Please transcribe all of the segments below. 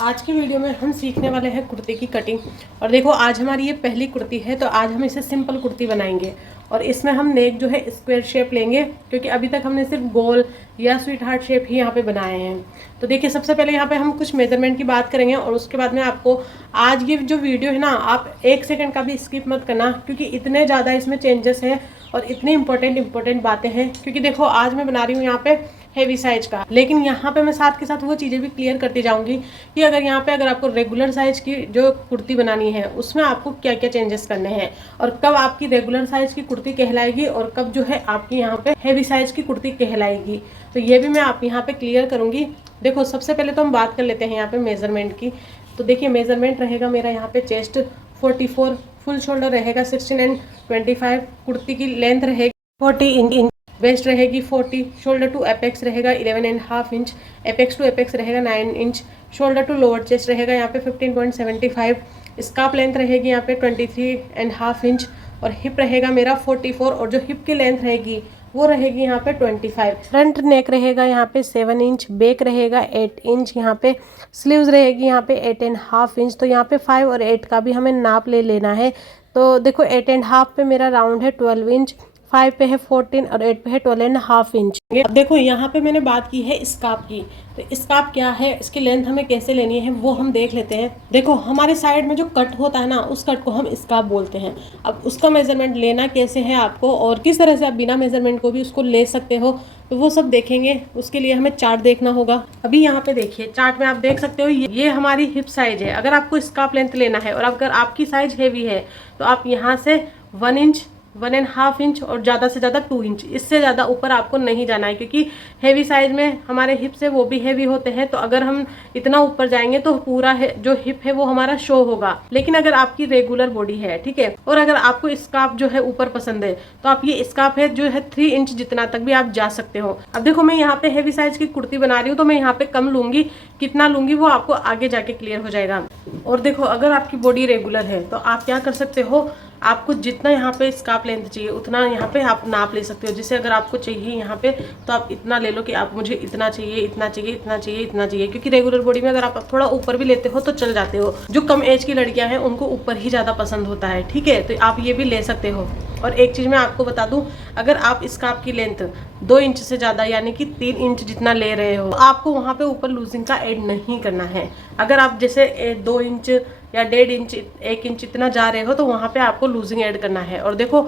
आज की वीडियो में हम सीखने वाले हैं कुर्ती की कटिंग। और देखो आज हमारी ये पहली कुर्ती है, तो आज हम इसे सिंपल कुर्ती बनाएंगे। और इसमें हम नेक जो है स्क्वायर शेप लेंगे, क्योंकि अभी तक हमने सिर्फ गोल या स्वीट हार्ट शेप ही यहाँ पे बनाए हैं। तो देखिए सबसे पहले यहाँ पे हम कुछ मेजरमेंट की बात करेंगे, और उसके बाद में आपको आज ये जो वीडियो है ना, आप 1 सेकंड का भी स्किप मत करना, क्योंकि इतने ज़्यादा इसमें चेंजेस हैं और इतनी इंपॉर्टेंट बातें हैं। क्योंकि देखो आज मैं बना रही हूँ यहाँ पे हेवी साइज का, लेकिन यहाँ पे मैं साथ के साथ वो चीज़ें भी क्लियर करती जाऊंगी कि अगर आपको रेगुलर साइज की जो कुर्ती बनानी है उसमें आपको क्या क्या चेंजेस करने हैं, और कब आपकी रेगुलर साइज की कुर्ती कहलाएगी और कब जो है आपकी यहाँ पे हेवी साइज की कुर्ती कहलाएगी। तो ये भी मैं आप यहाँ पे क्लियर करूंगी। देखो सबसे पहले तो हम बात कर लेते हैं यहाँ पे मेजरमेंट की। तो देखिए मेजरमेंट रहेगा मेरा यहाँ पे चेस्ट 44, फुल शोल्डर रहेगा 16 एंड 25, कुर्ती की लेंथ रहेगी 40 इंच, वेस्ट रहेगी 40, शोल्डर टू एपेक्स रहेगा 11.5 इंच, एपेक्स टू एपेक्स रहेगा 9 इंच, शोल्डर टू लोअर चेस्ट रहेगा यहाँ पे 15.75, स्कार्फ लेंथ रहेगी यहाँ पे 23.5 इंच, और हिप रहेगा मेरा 44, और जो हिप की लेंथ रहेगी वो रहेगी यहाँ पे 25। फ्रंट नेक रहेगा यहाँ पे 7 इंच, बैक रहेगा 8 इंच, यहाँ पे स्लीव्स रहेगी यहाँ पे 8.5 इंच। तो यहाँ पे 5 और 8 का भी हमें नाप ले लेना है। तो देखो 8.5 पे मेरा राउंड है 12 इंच, 5 पे है 14 और 8 पे है 12.5 इंच। अब देखो यहाँ पे मैंने बात की है स्कार्फ की। तो स्कार्फ क्या है, इसकी लेंथ हमें कैसे लेनी है वो हम देख लेते हैं। देखो हमारे साइड में जो कट होता है ना, उस कट को हम स्कार्फ बोलते हैं। अब उसका मेजरमेंट लेना कैसे है आपको, और किस तरह से आप बिना मेजरमेंट को भी उसको ले सकते हो, तो वो सब देखेंगे। उसके लिए हमें चार्ट देखना होगा। अभी यहाँ पे देखिए चार्ट में आप देख सकते हो ये हमारी हिप साइज है। अगर आपको स्कार्फ लेंथ लेना है और अगर आपकी साइज हेवी है तो आप यहाँ से 1 इंच, 1.5 इंच और ज़्यादा से ज़्यादा 2 इंच, इससे ज़्यादा ऊपर आपको नहीं जाना है, क्योंकि हेवी साइज में हमारे हिप्स है वो भी हेवी होते हैं। तो अगर हम इतना ऊपर जाएंगे तो पूरा जो हिप है वो हमारा शो होगा। लेकिन अगर आपकी रेगुलर बॉडी है, ठीक है, और अगर आपको स्कार्फ जो है ऊपर पसंद है, तो आप ये स्कार्फ है जो है 3 इंच जितना तक भी आप जा सकते हो। अब देखो मैं यहाँ पे हेवी साइज की कुर्ती बना रही हूँ, तो मैं यहाँ पे कम लूंगी, कितना लूंगी वो आपको आगे जाके क्लियर हो जाएगा। और देखो अगर आपकी बॉडी रेगुलर है तो आप क्या कर सकते हो, आपको जितना यहाँ पे स्कार्फ लेंथ चाहिए उतना यहाँ पे आप नाप ले सकते हो। जैसे अगर आपको चाहिए यहाँ पे तो आप इतना ले लो कि आप मुझे इतना चाहिए, इतना चाहिए, इतना चाहिए, इतना चाहिए, क्योंकि रेगुलर बॉडी में अगर आप थोड़ा ऊपर भी लेते हो तो चल जाते हो। जो कम एज की लड़कियां हैं उनको ऊपर ही ज़्यादा पसंद होता है, ठीक है, तो आप ये भी ले सकते हो। और एक चीज़ मैं आपको बता दूं, अगर आप स्कार्फ की लेंथ 2 इंच से ज़्यादा यानी कि 3 इंच जितना ले रहे हो, तो आपको वहाँ पे ऊपर लूजिंग का ऐड नहीं करना है। अगर आप जैसे 2 इंच या 1.5 इंच, 1 इंच इतना जा रहे हो तो वहाँ पे आपको लूजिंग ऐड करना है। और देखो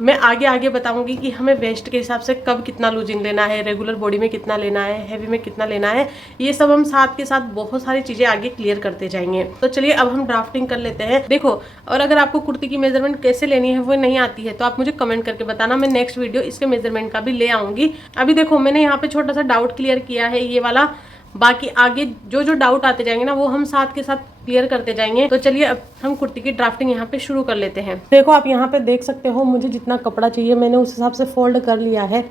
मैं आगे बताऊंगी कि हमें वेस्ट के हिसाब से कब कितना लूजिंग लेना है, रेगुलर बॉडी में कितना लेना है, हेवी में कितना लेना है, ये सब हम साथ के साथ बहुत सारी चीज़ें आगे क्लियर करते जाएंगे। तो चलिए अब हम ड्राफ्टिंग कर लेते हैं। देखो और अगर आपको कुर्ती की मेजरमेंट कैसे लेनी है वो नहीं आती है तो आप मुझे कमेंट करके बताना, मैं नेक्स्ट वीडियो इसके मेजरमेंट का भी ले आऊंगी। अभी देखो मैंने यहाँ पे छोटा सा डाउट क्लियर किया है ये वाला, बाकी आगे जो डाउट आते जाएंगे ना वो हम साथ के साथ क्लियर करते जाएंगे। तो चलिए अब हम कुर्ती की ड्राफ्टिंग यहाँ पे शुरू कर लेते हैं। देखो आप यहाँ पे देख सकते हो मुझे जितना कपड़ा चाहिए मैंने उस हिसाब से फोल्ड कर लिया है,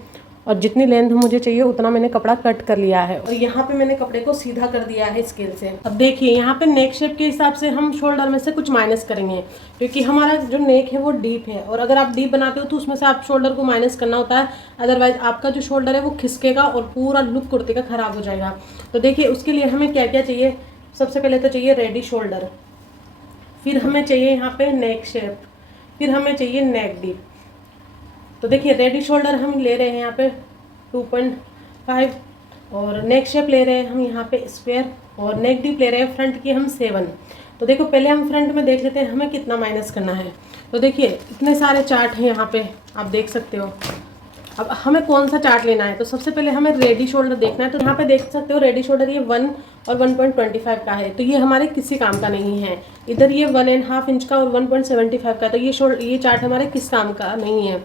और जितनी लेंथ मुझे चाहिए उतना मैंने कपड़ा कट कर लिया है, और यहाँ पे मैंने कपड़े को सीधा कर दिया है स्केल से। अब देखिए यहाँ पे नेक शेप के हिसाब से हम शोल्डर में से कुछ माइनस करेंगे, क्योंकि हमारा जो नेक है वो डीप है, और अगर आप डीप बनाते हो तो उसमें से आप शोल्डर को माइनस करना होता है, अदरवाइज आपका जो शोल्डर है वो खिसकेगा और पूरा लुक कुर्ती का खराब हो जाएगा। तो देखिए उसके लिए हमें क्या क्या चाहिए, सबसे पहले तो चाहिए रेडी शोल्डर, फिर हमें चाहिए यहाँ पे नेक शेप, फिर हमें चाहिए नेक डीप। तो देखिए रेडी शोल्डर हम ले रहे हैं यहाँ पे 2.5, और नेक शेप ले रहे हैं हम यहाँ पे स्क्वायर, और नेक डीप ले रहे हैं फ्रंट की हम 7। तो देखो पहले हम फ्रंट में देख लेते हैं हमें कितना माइनस करना है। तो देखिए इतने सारे चार्ट हैं यहाँ पे आप देख सकते हो। अब हमें कौन सा चार्ट लेना है, तो सबसे पहले हमें रेडी शोल्डर देखना है। तो यहाँ पे देख सकते हो रेडी शोल्डर ये 1 और 1.25 का है, तो ये हमारे किसी काम का नहीं है। इधर ये 1.5 इंच का और 1.75 का, तो ये चार्ट हमारे किस काम का नहीं है।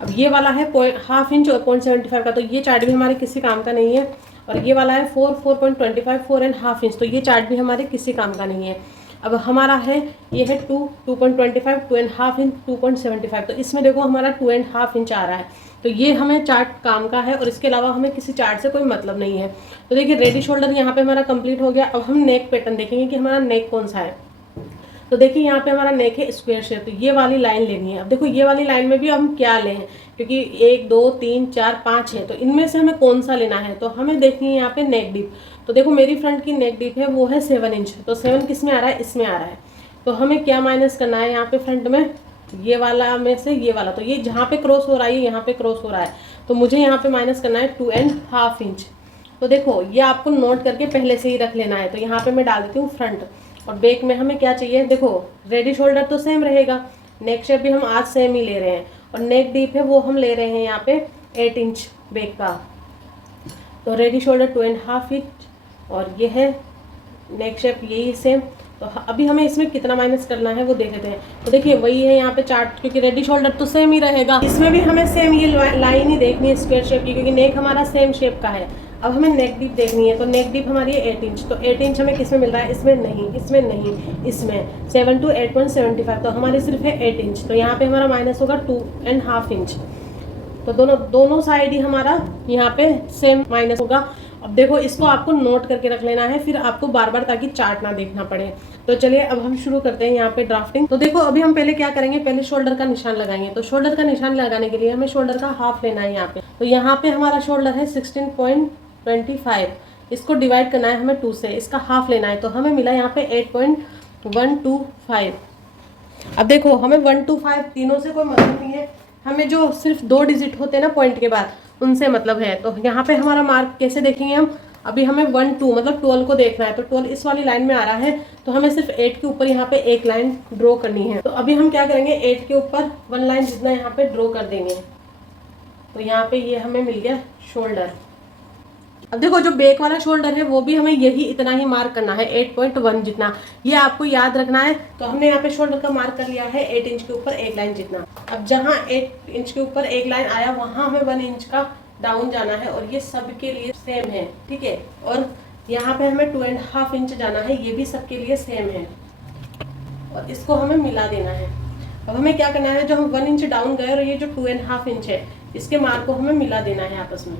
अब ये वाला है 0.5 इंच और 0.75 का, तो ये चार्ट भी हमारे किसी काम का नहीं है। और ये वाला है 4.25, 4.5 इंच, तो ये चार्ट भी हमारे किसी काम का नहीं है। अब हमारा है ये है 2.25, 2.5 इंच, 2.75, तो इसमें देखो हमारा 2.5 इंच आ रहा है, तो ये हमें चार्ट काम का है, और इसके अलावा हमें किसी चार्ट से कोई मतलब नहीं है। तो देखिए रेडी शोल्डर यहाँ पे हमारा कंप्लीट हो गया। अब हम नेक पैटर्न देखेंगे कि हमारा नेक कौन सा है। तो देखिए यहाँ पे हमारा नेक है स्क्वायर शेप, तो ये वाली लाइन लेनी है। अब देखो ये वाली लाइन में भी हम क्या लें, क्योंकि 1 2 3 4 5 है, तो इनमें से हमें कौन सा लेना है, तो हमें देखनी है यहाँ पे नेक डीप। तो देखो मेरी फ्रंट की नेक डीप है वो है 7 इंच, तो 7 किस में आ रहा है, इसमें आ रहा है। तो हमें क्या माइनस करना है यहाँ पे फ्रंट में, ये वाला में से ये वाला, तो ये जहाँ पे क्रॉस हो रहा है यहाँ पे क्रॉस हो रहा है, तो मुझे यहाँ पे माइनस करना है 2.5 इंच। तो देखो ये आपको नोट करके पहले से ही रख लेना है। तो यहाँ पे मैं डाल देती हूँ फ्रंट, और बैक में हमें क्या चाहिए, देखो रेडी शोल्डर तो सेम रहेगा, नेक शेप भी हम आज सेम ही ले रहे हैं, और नेक डीप है वो हम ले रहे हैं यहाँ पे 8 इंच बैक का। तो रेडी शोल्डर 2.5 इंच, और ये है नेक शेप यही सेम। तो अभी हमें इसमें कितना माइनस करना है वो देख लेते हैं। तो देखिए वही है यहाँ पे चार्ट, क्योंकि रेडी शोल्डर तो सेम ही रहेगा, इसमें भी हमें सेम ये लाइन ही देखनी है स्क्वायर शेप की, क्योंकि नेक हमारा सेम शेप का है। अब हमें नेक डीप देखनी है, तो नेक डीप हमारी है 8 इंच, तो 8 इंच हमें किस में मिल रहा है, इसमें नहीं, इसमें नहीं, इसमें 7 to 8.75, तो हमारी सिर्फ है 8 इंच। तो यहाँ पे हमारा माइनस होगा 2.5 इंच। तो दोनों साइड ही हमारा यहाँ पे सेम माइनस होगा। अब देखो इसको आपको नोट करके रख लेना है, फिर आपको बार बार, ताकि चार्ट ना देखना पड़े। तो चलिए अब हम शुरू करते हैं यहाँ पे ड्राफ्टिंग। तो देखो अभी हम पहले क्या करेंगे, पहले शोल्डर का निशान लगाएंगे। तो शोल्डर का निशान लगाने के लिए हमें शोल्डर का हाफ लेना है यहाँ पे। तो यहाँ पे हमारा शोल्डर है 16.25, इसको डिवाइड करना है हमें 2 से, इसका हाफ लेना है। तो हमें मिला यहाँ पे 8.125। अब देखो हमें 125 तीनों से कोई मतलब नहीं है, हमें जो सिर्फ 2 डिजिट होते हैं ना पॉइंट के बाद, उनसे मतलब है। तो यहाँ पे हमारा मार्क कैसे देखेंगे हम, अभी हमें 1 2 मतलब 12 को देखना है। तो 12 इस वाली लाइन में आ रहा है, तो हमें सिर्फ 8 के ऊपर यहाँ पे एक लाइन ड्रॉ करनी है। तो अभी हम क्या करेंगे, 8 के ऊपर 1 लाइन जितना यहाँ पे ड्रॉ कर देंगे। तो यहाँ पे ये हमें मिल गया शोल्डर। अब देखो जो बैक वाला शोल्डर है वो भी हमें यही इतना ही मार्क करना है, 8.1 जितना, ये आपको याद रखना है। तो हमने यहाँ पे शोल्डर का मार्क कर लिया है 8 इंच के ऊपर एक लाइन जितना। अब जहाँ 8 इंच के ऊपर एक लाइन आया वहां हमें 1 इंच का डाउन जाना है, और ये सबके लिए सेम है, ठीक है। और यहाँ पे हमें 2.5 इंच जाना है, ये भी सबके लिए सेम है, और इसको हमें मिला देना है। अब हमें क्या करना है, जो हम 1 इंच डाउन गए और ये जो 2.5 इंच है, इसके मार्क को हमें मिला देना है आपस में।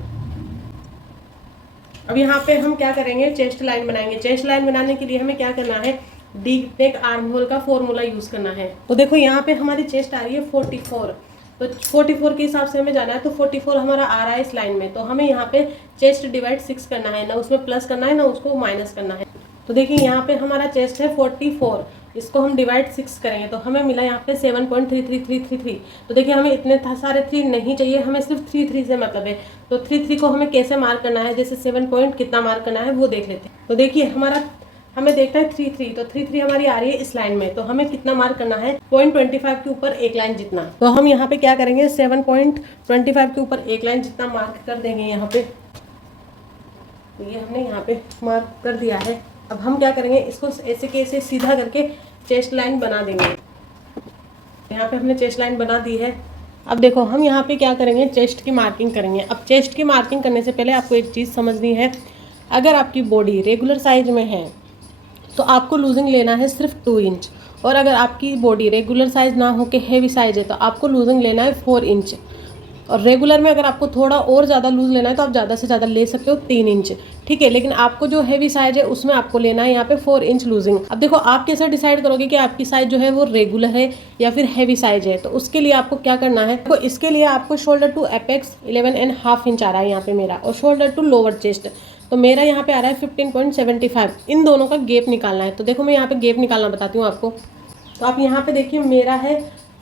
अब यहाँ पे हम क्या करेंगे, चेस्ट लाइन बनाएंगे। चेस्ट लाइन बनाने के लिए हमें क्या करना है, डीप नेक आर्म होल का फॉर्मूला यूज करना है। तो देखो यहाँ पे हमारी चेस्ट आ रही है 44, तो 44 के हिसाब से हमें जाना है। तो 44 हमारा आ रहा है इस लाइन में, तो हमें यहाँ पे चेस्ट डिवाइड 6 करना है, ना उसमें प्लस करना है ना उसको माइनस करना है। तो देखिए यहाँ पे हमारा चेस्ट है 44, इसको हम डिवाइड 6 करेंगे तो हमें मिला यहाँ पे 7.33333। तो देखिए हमें इतने सारे 3 नहीं चाहिए, हमें सिर्फ 3 से मतलब है। तो 3 को हमें कैसे मार्क करना है, जैसे 7 पॉइंट कितना मार्क करना है वो देख लेते हैं। तो देखिए हमें देखना है 3 तो 3 हमारी आ रही है इस लाइन में, तो हमें कितना मार्क करना है, 0.25 के ऊपर एक लाइन जितना। तो हम यहाँ पे क्या करेंगे, 7.25 के ऊपर एक लाइन जितना मार्क कर देंगे यहाँ पे। तो ये हमने यहाँ पे मार्क कर दिया है। अब हम क्या करेंगे, इसको ऐसे के ऐसे सीधा करके चेस्ट लाइन बना देंगे। यहाँ पे हमने चेस्ट लाइन बना दी है। अब देखो हम यहाँ पे क्या करेंगे, चेस्ट की मार्किंग करेंगे। अब चेस्ट की मार्किंग करने से पहले आपको एक चीज़ समझनी है, अगर आपकी बॉडी रेगुलर साइज में है तो आपको लूजिंग लेना है सिर्फ 2 इंच, और अगर आपकी बॉडी रेगुलर साइज ना हो के हेवी साइज है तो आपको लूजिंग लेना है 4 इंच। और रेगुलर में अगर आपको थोड़ा और ज़्यादा लूज लेना है तो आप ज़्यादा से ज़्यादा ले सकते हो 3 इंच, ठीक है। लेकिन आपको जो हैवी साइज है उसमें आपको लेना है यहाँ पे 4 इंच लूजिंग। अब देखो आप कैसे डिसाइड करोगे कि आपकी साइज जो है वो रेगुलर है या फिर हैवी साइज है, तो उसके लिए आपको क्या करना है, तो इसके लिए आपको शोल्डर टू एपेक्स 11.5 इंच आ रहा है यहाँ पे मेरा, और शोल्डर टू लोअर चेस्ट तो मेरा यहाँ पे आ रहा है 15.75। इन दोनों का गैप निकालना है। तो देखो मैं यहाँ पे गैप निकालना बताती हूँ आपको। तो आप यहाँ पे देखिए मेरा है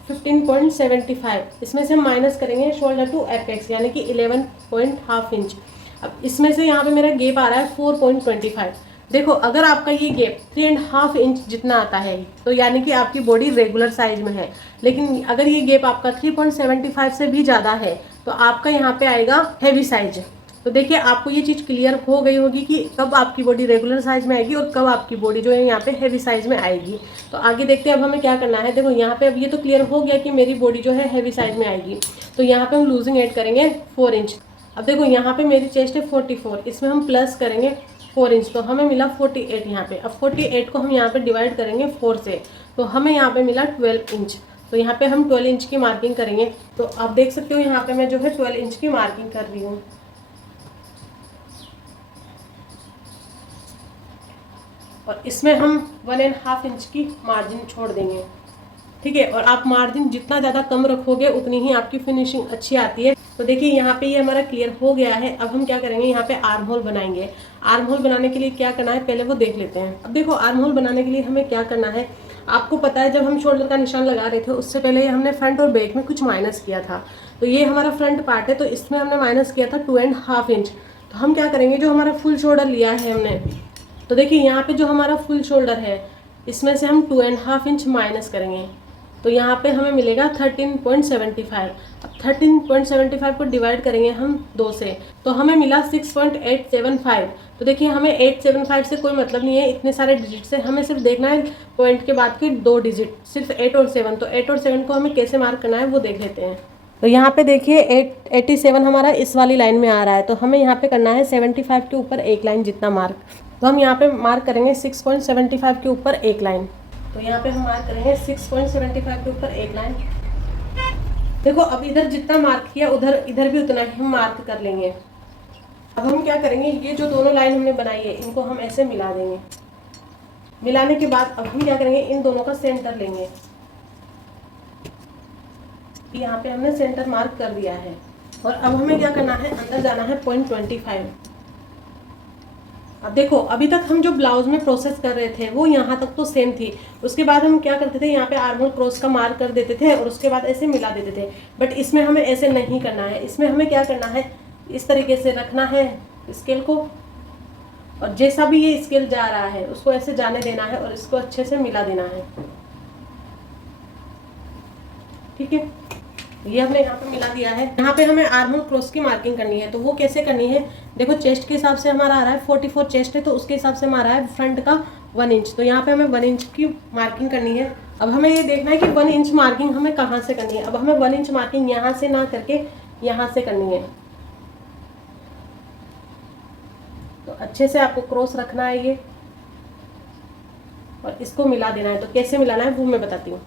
15.75, इसमें से हम माइनस करेंगे शोल्डर टू एपेक्स यानी कि 11.5 इंच। अब इसमें से यहाँ पे मेरा गैप आ रहा है 4.25। देखो अगर आपका ये गैप 3.5 इंच जितना आता है तो यानी कि आपकी बॉडी रेगुलर साइज में है। लेकिन अगर ये गैप आपका 3.75 से भी ज़्यादा है तो आपका यहाँ पे आएगा हैवी साइज। तो देखिए आपको ये चीज़ क्लियर हो गई होगी कि कब आपकी बॉडी रेगुलर साइज में आएगी और कब आपकी बॉडी जो है यहाँ पे हैवी साइज में आएगी। तो आगे देखते हैं अब हमें क्या करना है। देखो यहाँ पे अब ये तो क्लियर हो गया कि मेरी बॉडी जो है हैवी साइज में आएगी। तो यहाँ पे हम लूजिंग ऐड करेंगे 4 इंच। अब देखो यहाँ पे मेरी चेस्ट है 44, इसमें हम प्लस करेंगे 4 इंच, तो हमें मिला 48 यहाँ पे। अब 48 को हम यहाँ पे डिवाइड करेंगे 4 से, तो हमें यहाँ पे मिला 12 इंच। तो यहाँ पे हम 12 इंच की मार्किंग करेंगे। तो आप देख सकते हो यहाँ पे मैं जो है 12 इंच की मार्किंग कर रही हूँ। और इसमें हम 1.5 इंच की मार्जिन छोड़ देंगे, ठीक है। और आप मार्जिन जितना ज़्यादा कम रखोगे उतनी ही आपकी फिनिशिंग अच्छी आती है। तो देखिए यहाँ पे ये हमारा क्लियर हो गया है। अब हम क्या करेंगे, यहाँ पे आर्म होल बनाएंगे। आर्म होल बनाने के लिए क्या करना है पहले वो देख लेते हैं। अब देखो आर्म होल बनाने के लिए हमें क्या करना है, आपको पता है जब हम शोल्डर का निशान लगा रहे थे उससे पहले हमने फ्रंट और बैक में कुछ माइनस किया था। तो ये हमारा फ्रंट पार्ट है, तो इसमें हमने माइनस किया था 2.5 इंच। तो हम क्या करेंगे, जो हमारा फुल शोल्डर लिया है हमने, तो देखिए यहाँ पे जो हमारा फुल शोल्डर है इसमें से हम 2.5 इंच माइनस करेंगे। तो यहाँ पे हमें मिलेगा 13.75। अब 13.75 को डिवाइड करेंगे हम 2 से, तो हमें मिला 6.875। तो देखिए हमें 875 से कोई मतलब नहीं है, इतने सारे डिजिट से हमें सिर्फ देखना है पॉइंट के बाद के 2 डिजिट, सिर्फ 8 और 7। तो 8 और 7 को हमें कैसे मार्क करना है वो देख लेते हैं। तो यहाँ पे देखिए 87 हमारा इस वाली लाइन में आ रहा है, तो हमें यहाँ पे करना है 75 के ऊपर एक लाइन जितना मार्क। तो हम यहाँ पे मार्क करेंगे 6.75 के ऊपर एक लाइन। तो यहाँ पे हम मार्क करेंगे 6.75 के ऊपर एक लाइन। देखो अब इधर जितना मार्क किया उधर इधर भी उतना ही हम मार्क कर लेंगे। अब हम क्या करेंगे, ये जो दोनों लाइन हमने बनाई है इनको हम ऐसे मिला देंगे। मिलाने के बाद अब हम क्या करेंगे, इन दोनों का सेंटर लेंगे। यहाँ पे हमने सेंटर मार्क कर दिया है। और अब हमें क्या करना है, अंदर जाना है 0.25। अब देखो अभी तक हम जो ब्लाउज में प्रोसेस कर रहे थे वो यहाँ तक तो सेम थी। उसके बाद हम क्या करते थे, यहाँ पे आर्म होल क्रॉस का मार्क कर देते थे और उसके बाद ऐसे मिला देते थे। बट इसमें हमें ऐसे नहीं करना है। इसमें हमें क्या करना है, इस तरीके से रखना है स्केल को, और जैसा भी ये स्केल जा रहा है उसको ऐसे जाने देना है और इसको अच्छे से मिला देना है। ठीक है, ये हमने यहाँ पे मिला दिया है। यहाँ पे हमें आर्म होल क्रॉस की मार्किंग करनी है। तो वो कैसे करनी है, देखो चेस्ट के हिसाब से हमारा आ रहा है 44 चेस्ट है, तो उसके हिसाब से हमारा है फ्रंट का 1 इंच। तो यहाँ पे हमें 1 इंच की मार्किंग करनी है। अब हमें ये देखना है कि 1 इंच मार्किंग हमें कहाँ से करनी है। अब हमें 1 इंच मार्किंग यहाँ से ना करके यहाँ से करनी है। तो अच्छे से आपको क्रॉस रखना है ये और इसको मिला देना है। तो कैसे मिलाना है वो मैं बताती हूँ।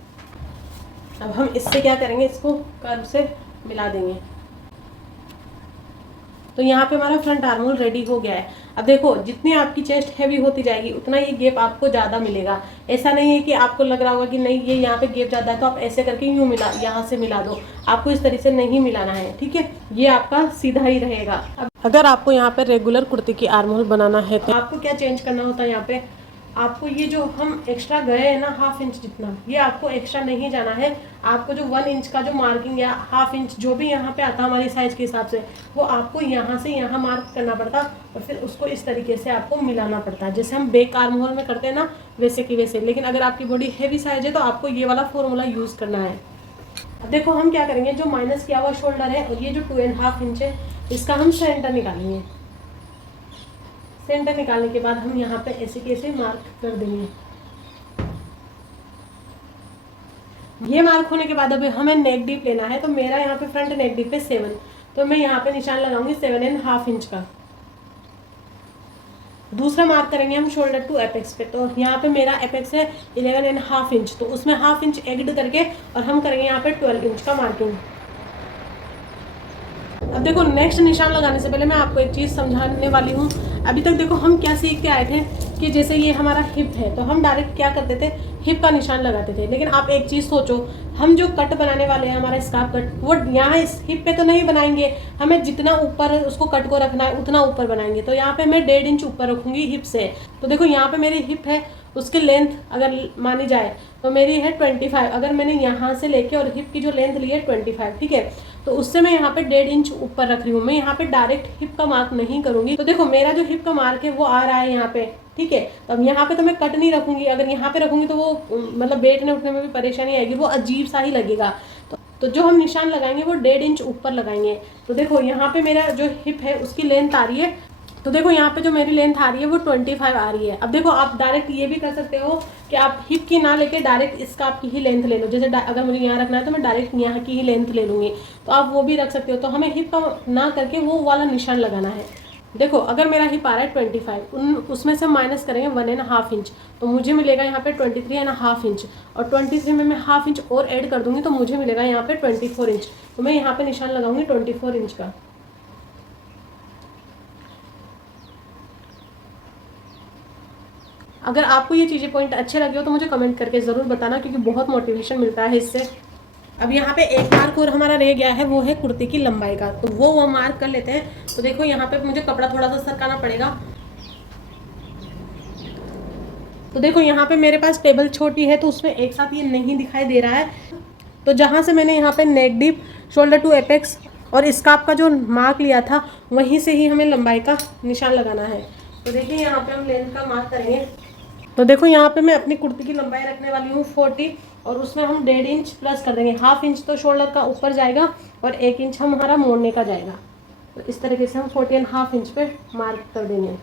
अब हम इससे क्या करेंगे, इसको कर्व से मिला देंगे। तो यहाँ पे हमारा फ्रंट आर्म होल रेडी हो गया है। अब देखो जितनी आपकी चेस्ट हैवी होती जाएगी उतना ये गैप आपको ज़्यादा मिलेगा। ऐसा नहीं है कि आपको लग रहा होगा कि नहीं ये यहाँ पे गैप ज़्यादा है तो आप ऐसे करके यूँ मिला यहाँ से मिला दो। आपको इस तरीके से नहीं मिलाना है, ठीक है, ये आपका सीधा ही रहेगा। अब अगर आपको यहाँ पे रेगुलर कुर्ती की आर्म होल बनाना है तो आपको क्या चेंज करना होता है, यहाँ पे आपको ये जो हम एक्स्ट्रा गए हैं ना 1/2 इंच जितना, ये आपको एक्स्ट्रा नहीं जाना है। आपको जो 1 इंच का जो मार्किंग या 1/2 इंच जो भी यहाँ पे आता है हमारी साइज के हिसाब से, वो आपको यहाँ से यहाँ मार्क करना पड़ता और फिर उसको इस तरीके से आपको मिलाना पड़ता है। जैसे हम बैक आर्म होल में करते हैं ना वैसे की वैसे। लेकिन अगर आपकी बॉडी हैवी साइज है तो आपको ये वाला फॉर्मूला यूज़ करना है। अब देखो हम क्या करेंगे, जो माइनस किया हुआ शोल्डर है और ये जो 2.5 इंच है इसका हम सेंटर निकालेंगे। सेंटर निकालने के बाद हम यहाँ पे ऐसे कैसे मार्क कर देंगे। ये मार्क होने के बाद अब हमें नेक डीप लेना है। तो मेरा यहाँ पे फ्रंट नेक डीप है 7, तो मैं यहाँ पे निशान लगाऊंगी 7.5 इंच का। दूसरा मार्क करेंगे हम शोल्डर टू एपेक्स पे। तो यहाँ पे मेरा एपेक्स है 11.5 इंच, तो उसमें 1/2 इंच एड करके और हम करेंगे यहाँ पे 12 इंच का मार्किंग। अब देखो नेक्स्ट निशान लगाने से पहले मैं आपको एक चीज़ समझाने वाली हूँ। अभी तक देखो हम क्या सीख के आए थे कि जैसे ये हमारा हिप है तो हम डायरेक्ट क्या करते थे, हिप का निशान लगाते थे। लेकिन आप एक चीज़ सोचो, हम जो कट बनाने वाले हैं हमारा स्कार्फ कट, वो यहाँ इस हिप पे तो नहीं बनाएंगे। हमें जितना ऊपर उसको कट को रखना है उतना ऊपर बनाएंगे। तो यहाँ पे मैं 1.5 इंच ऊपर रखूँगी हिप से। तो देखो यहाँ पे मेरी हिप है, उसकी लेंथ अगर मानी जाए तो मेरी है 25। अगर मैंने यहाँ से लेके और हिप की जो लेंथ ली है 25, ठीक है, तो उससे मैं यहाँ पे 1.5 इंच ऊपर रख रही हूँ। मैं यहाँ पे डायरेक्ट हिप का मार्क नहीं करूँगी। तो देखो मेरा जो हिप का मार्क है वो आ रहा है यहाँ पे, ठीक है। तो अब यहाँ पे तो मैं कट नहीं रखूँगी। अगर यहाँ पे रखूँगी तो वो मतलब बैठने उठने में भी परेशानी आएगी, वो अजीब सा ही लगेगा। तो जो हम निशान लगाएंगे वो 1.5 इंच ऊपर लगाएंगे। तो देखो यहाँ पे मेरा जो हिप है उसकी लेंथ आ रही है, तो देखो यहाँ पे जो मेरी लेंथ आ रही है वो 25 आ रही है। अब देखो आप डायरेक्ट ये भी कर सकते हो कि आप हिप की ना लेके डायरेक्ट स्कार्फ की ही लेंथ ले लो। जैसे अगर मुझे यहाँ रखना है तो मैं डायरेक्ट यहाँ की ही लेंथ ले लूँगी, तो आप वो भी रख सकते हो। तो हमें हिप का ना करके वो वाला निशान लगाना है। देखो अगर मेरा हिप आ रहा है 25, उसमें से माइनस करेंगे 1.5 इंच, तो मुझे मिलेगा यहाँ पे 23.5 इंच। और 23 में मैं 1/2 इंच और ऐड कर दूँगी तो मुझे मिलेगा यहाँ पे 24 इंच। तो मैं यहाँ पे निशान लगाऊंगी 24 इंच का। अगर आपको ये चीज़ें पॉइंट अच्छे लगे हो तो मुझे कमेंट करके ज़रूर बताना, क्योंकि बहुत मोटिवेशन मिलता है इससे। अब यहाँ पे एक मार्क और हमारा रह गया है, वो है कुर्ती की लंबाई का, तो वो मार्क कर लेते हैं। तो देखो यहाँ पे मुझे कपड़ा थोड़ा सा सरकाना पड़ेगा। तो देखो यहाँ पे मेरे पास टेबल छोटी है तो उसमें एक साथ ये नहीं दिखाई दे रहा है। तो जहाँ से मैंने यहाँ पे नेक डीप, शोल्डर टू एपेक्स और स्कार्फ का जो मार्क लिया था, वहीं से ही हमें लंबाई का निशान लगाना है। तो देखिए यहाँ पे हम लेंथ का मार्क करेंगे। तो देखो यहाँ पे मैं अपनी कुर्ती की लंबाई रखने वाली हूँ 40, और उसमें हम 1.5 इंच प्लस कर देंगे। हाफ इंच तो शोल्डर का ऊपर जाएगा और 1 इंच हमारा मोड़ने का जाएगा। तो इस तरीके से हम 40.5 इंच पे मार्क कर देंगे।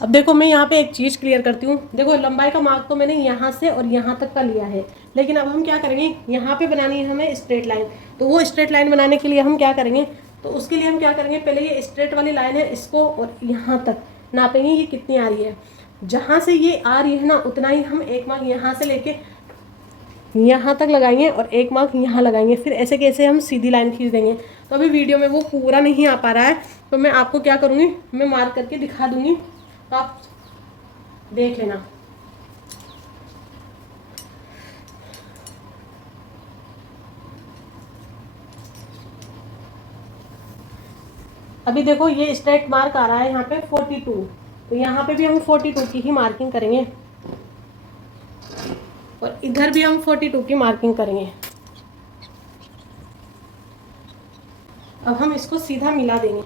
अब देखो मैं यहाँ पे एक चीज़ क्लियर करती हूँ। देखो लंबाई का मार्क तो मैंने यहाँ से और यहाँ तक का लिया है, लेकिन अब हम क्या करेंगे, यहाँ पे बनानी है हमें स्ट्रेट लाइन। तो वो स्ट्रेट लाइन बनाने के लिए हम क्या करेंगे, तो उसके लिए हम क्या करेंगे, पहले ये स्ट्रेट वाली लाइन है, इसको और यहाँ तक नापेंगे ये कितनी आ रही है। जहाँ से ये आ रही है ना, उतना ही हम एक मार्क यहाँ से लेके यहाँ तक लगाएंगे और एक मार्क यहाँ लगाएंगे। फिर ऐसे कैसे हम सीधी लाइन खींच देंगे। तो अभी वीडियो में वो पूरा नहीं आ पा रहा है, तो मैं आपको क्या करूँगी, मैं मार्क करके दिखा दूँगी, तो आप देख लेना। अभी देखो ये स्ट्रेट मार्क आ रहा है यहाँ पे 42, तो यहाँ पे भी हम 42 की ही मार्किंग करेंगे और इधर भी हम 42 की मार्किंग करेंगे। अब हम इसको सीधा मिला देंगे।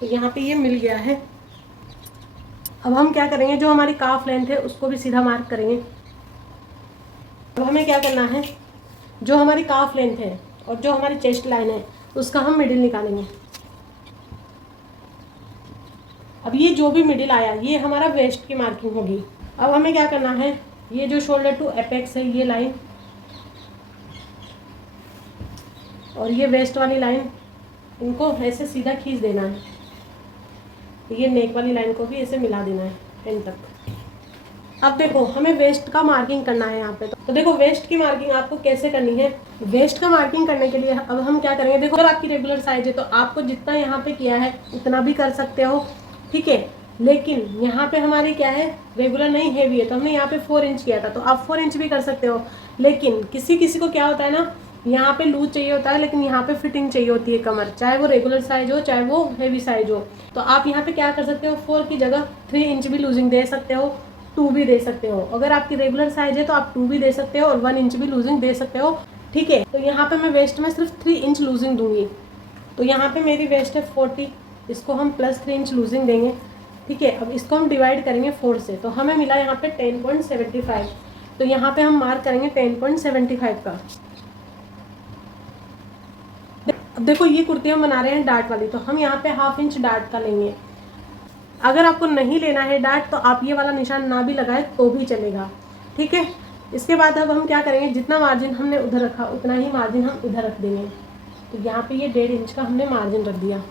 तो यहाँ पे ये मिल गया है। अब हम क्या करेंगे, जो हमारी काफ लेंथ है उसको भी सीधा मार्क करेंगे। अब हमें क्या करना है, जो हमारी काफ लेंथ है और जो हमारी चेस्ट लाइन है उसका हम मिडिल निकालेंगे। अब ये जो भी मिडिल आया ये हमारा वेस्ट की मार्किंग होगी। अब हमें क्या करना है, ये जो शोल्डर टू एपेक्स है ये लाइन और ये वेस्ट वाली लाइन, इनको ऐसे सीधा खींच देना है। ये नेक वाली लाइन को भी ऐसे मिला देना है एंड तक। अब देखो हमें वेस्ट का मार्किंग करना है यहाँ पे। तो देखो वेस्ट की मार्किंग आपको कैसे करनी है। वेस्ट का मार्किंग करने के लिए अब हम क्या करेंगे, देखो अगर आपकी रेगुलर साइज है तो आपको जितना यहाँ पे किया है उतना भी कर सकते हो, ठीक है। लेकिन यहाँ पे हमारी क्या है, रेगुलर नहीं हैवी है, तो हमने यहाँ पे 4 इंच किया था, तो आप 4 इंच भी कर सकते हो। लेकिन किसी किसी को क्या होता है ना, यहाँ पे लूज चाहिए होता है लेकिन यहाँ पे फिटिंग चाहिए होती है कमर, चाहे वो रेगुलर साइज हो चाहे वो हैवी साइज हो। तो आप यहाँ पे क्या कर सकते हो, 4 की जगह 3 इंच भी लूजिंग दे सकते हो, 2 भी दे सकते हो। अगर आपकी रेगुलर साइज है तो आप 2 भी दे सकते हो और 1 इंच भी लूजिंग दे सकते हो, ठीक है। तो यहाँ पे मैं वेस्ट में सिर्फ 3 इंच लूजिंग दूंगी। तो यहाँ पे मेरी वेस्ट है 40, इसको हम प्लस 3 इंच लूजिंग देंगे, ठीक है। अब इसको हम डिवाइड करेंगे 4 से, तो हमें मिला यहाँ पे 10.75। तो यहाँ पे हम मार्क करेंगे 10.75 का। अब देखो ये कुर्ती हम बना रहे हैं डार्ट वाली, तो हम यहाँ पे 1/2 इंच डार्ट का लेंगे। अगर आपको नहीं लेना है डार्ट तो आप ये वाला निशान ना भी लगाए तो भी चलेगा, ठीक है। इसके बाद अब हम क्या करेंगे, जितना मार्जिन हमने उधर रखा उतना ही मार्जिन हम इधर रख देंगे। तो यहाँ पे ये 1.5 इंच का हमने मार्जिन रख दिया।